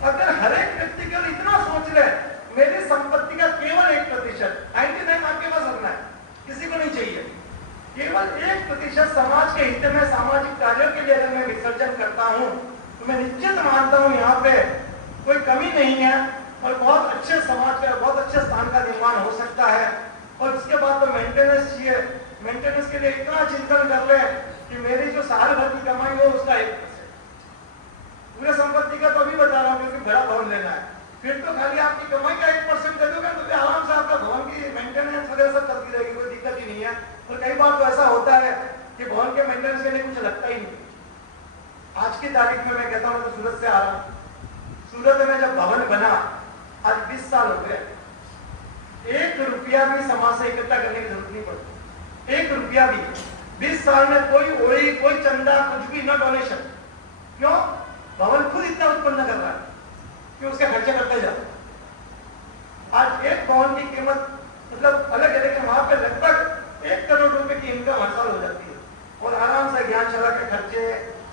अगर हर एक व्यक्ति केवल इतना सोच ले मेरी संपत्ति का केवल 1%, 99 आपके पास रखना है, किसी को नहीं चाहिए, केवल 1% समाज के हित में सामाजिक कार्यों के लिए अगर मैं विसर्जन करता हूं तो मैं निश्चित मानता हूं यहाँ पे कोई कमी नहीं है और बहुत अच्छे समाज का, बहुत अच्छे स्थान का निर्माण हो सकता है। और उसके बाद तो मेंटेनेंस चाहिए। मेंटेनेंस के लिए इतना चिंतन कर ले कि मेरी जो साल भर की कमाई हो उसका 1%, पूरे संपत्ति का तो अभी बता रहा हूँ क्योंकि बड़ा भवन लेना है, फिर तो खाली आपकी कमाई का 1% कर दोगे तो आराम से आपका भवन की मेंटेनेंस वगैरह सब चलती रहेगी, कोई दिक्कत ही नहीं है। और कई बार तो ऐसा होता है कि भवन के मेंटेनेंस के लिए कुछ लगता ही नहीं। आज की तारीख में मैं कहता हूँ, तो सूरत से आ रहा हूँ, सूरत में जब भवन बना आज 20 साल हो गए, 1 रुपया भी समाज से इकट्ठा करने की जरूरत नहीं पड़ती, 1 रुपया भी। 20 साल में कोई ओड़ी, कोई चंदा, कुछ भी, न डोनेशन। क्यों? भवन खुद इतना उत्पन्न कर रहा है कि उसके खर्चे करते जाते। आज एक भवन की कीमत मतलब अलग है, लेकिन वहां पे लगभग 1 करोड़ रुपए की इनकम हर साल हो जाती है और आराम से ज्ञानशाला के खर्चे,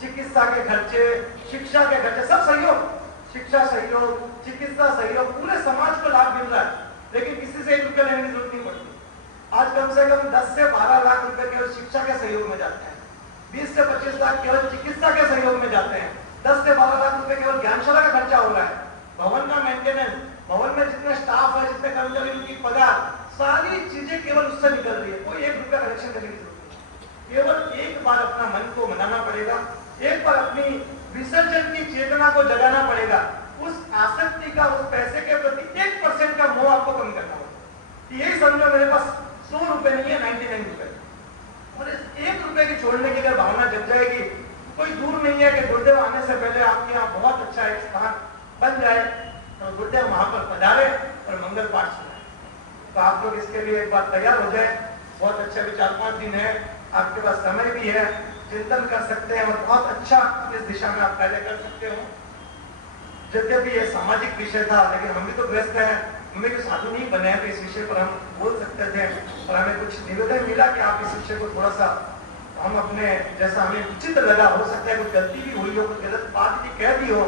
चिकित्सा के खर्चे, शिक्षा के खर्चे, सब सहयोग, शिक्षा सहयोग, चिकित्सा सहयोग, पूरे समाज को लाभ मिल रहा है, लेकिन किसी से 1 रुपया लेने की जरूरत नहीं पड़ती। आज कम से कम 10 से 12 लाख रुपए केवल शिक्षा के सहयोग में जाते हैं, 20 से 25 लाख केवल चिकित्सा के सहयोग में जाते हैं, 10 से 12 लाख रुपए केवल ज्ञानशाला का खर्चा हो रहा है। भवन का मेंटेनेंस, भवन में जितने स्टाफ है, जितने कर्मचारी, उनकी पगार, सारी चीजें केवल उससे निकल रही है। कोई 1 रुपया कलेक्शन करने की जरूरत नहीं। केवल एक बार अपना मन को मनाना पड़ेगा, एक बार अपनी विसर्जन की चेतना को जगाना पड़ेगा, उस आसक्ति का, उस पैसे के प्रति 1% का मोह आपको कम करना होगा। यही समझो मेरे पास 100 रुपए नहीं है, 99 रुपए, और इस 1 रुपए की छोड़ने की अगर भावना जग जाएगी, कोई दूर नहीं है कि गुरुदेव आने से पहले आपके यहाँ बहुत अच्छा एक स्थान बन जाए और गुरुदेव वहां पर पधारे और मंगल पाठ सुनाए। तो आप लोग इसके लिए एक बार तैयार हो जाए। बहुत अच्छा भी 4-5 दिन है, आपके पास समय भी है, चिंतन कर सकते हैं और बहुत अच्छा इस दिशा में आप कार्य कर सकते हो। यद्यपि ये सामाजिक विषय था, लेकिन हम भी तो व्यस्त हैं, हमें भी साधु नहीं बने हैं, तो इस विषय पर हम बोल सकते थे और हमें कुछ निवेदन मिला कि आप इस विषय को थोड़ा सा हम अपने जैसा हमें उचित लगा, हो सकता है कुछ गलती भी हुई हो, कुछ गलत बात भी कह दी हो,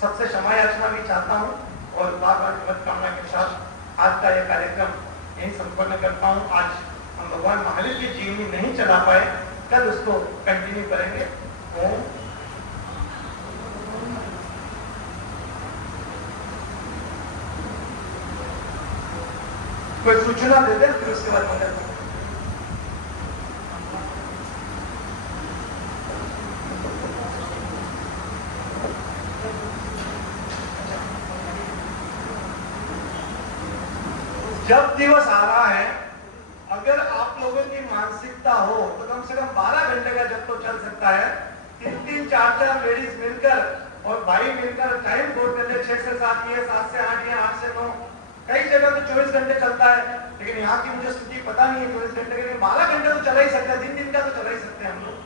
सबसे क्षमा याचना भी चाहता हूँ और बार बार शुभकामना के साथ आज का यह कार्यक्रम यही संपन्न करता हूँ। आज हम भगवान महावीर की जीवनी नहीं चला पाए, कल उसको कंटिन्यू करेंगे। ओम। कोई सूचना दे दे, फिर उसके बाद मंगल। जब दिवस आ रहा है, अगर आप लोगों की मानसिकता हो तो कम से कम 12 घंटे का जब तो चल सकता है। 3-3, 4-4 लेडीज मिलकर और भाई मिलकर टाइम कोड कर ले, 6 से 7 ये, 7 से 8 ये, 8 से 9, कई जगह तो 24 घंटे चलता है, लेकिन यहाँ की मुझे स्थिति पता नहीं है 24 घंटे के, 12 घंटे तो चला ही सकते हैं, 3 दिन का तो चला ही सकते हैं हम लोग।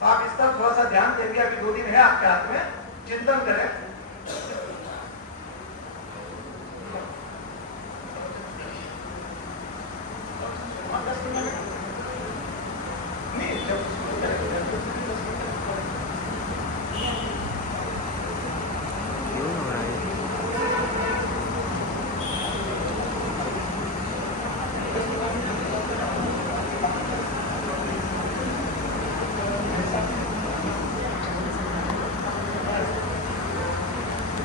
तो आप इस तरफ थोड़ा सा ध्यान देंगे, अभी 2 दिन है आपके हाथ में, चिंतन करें।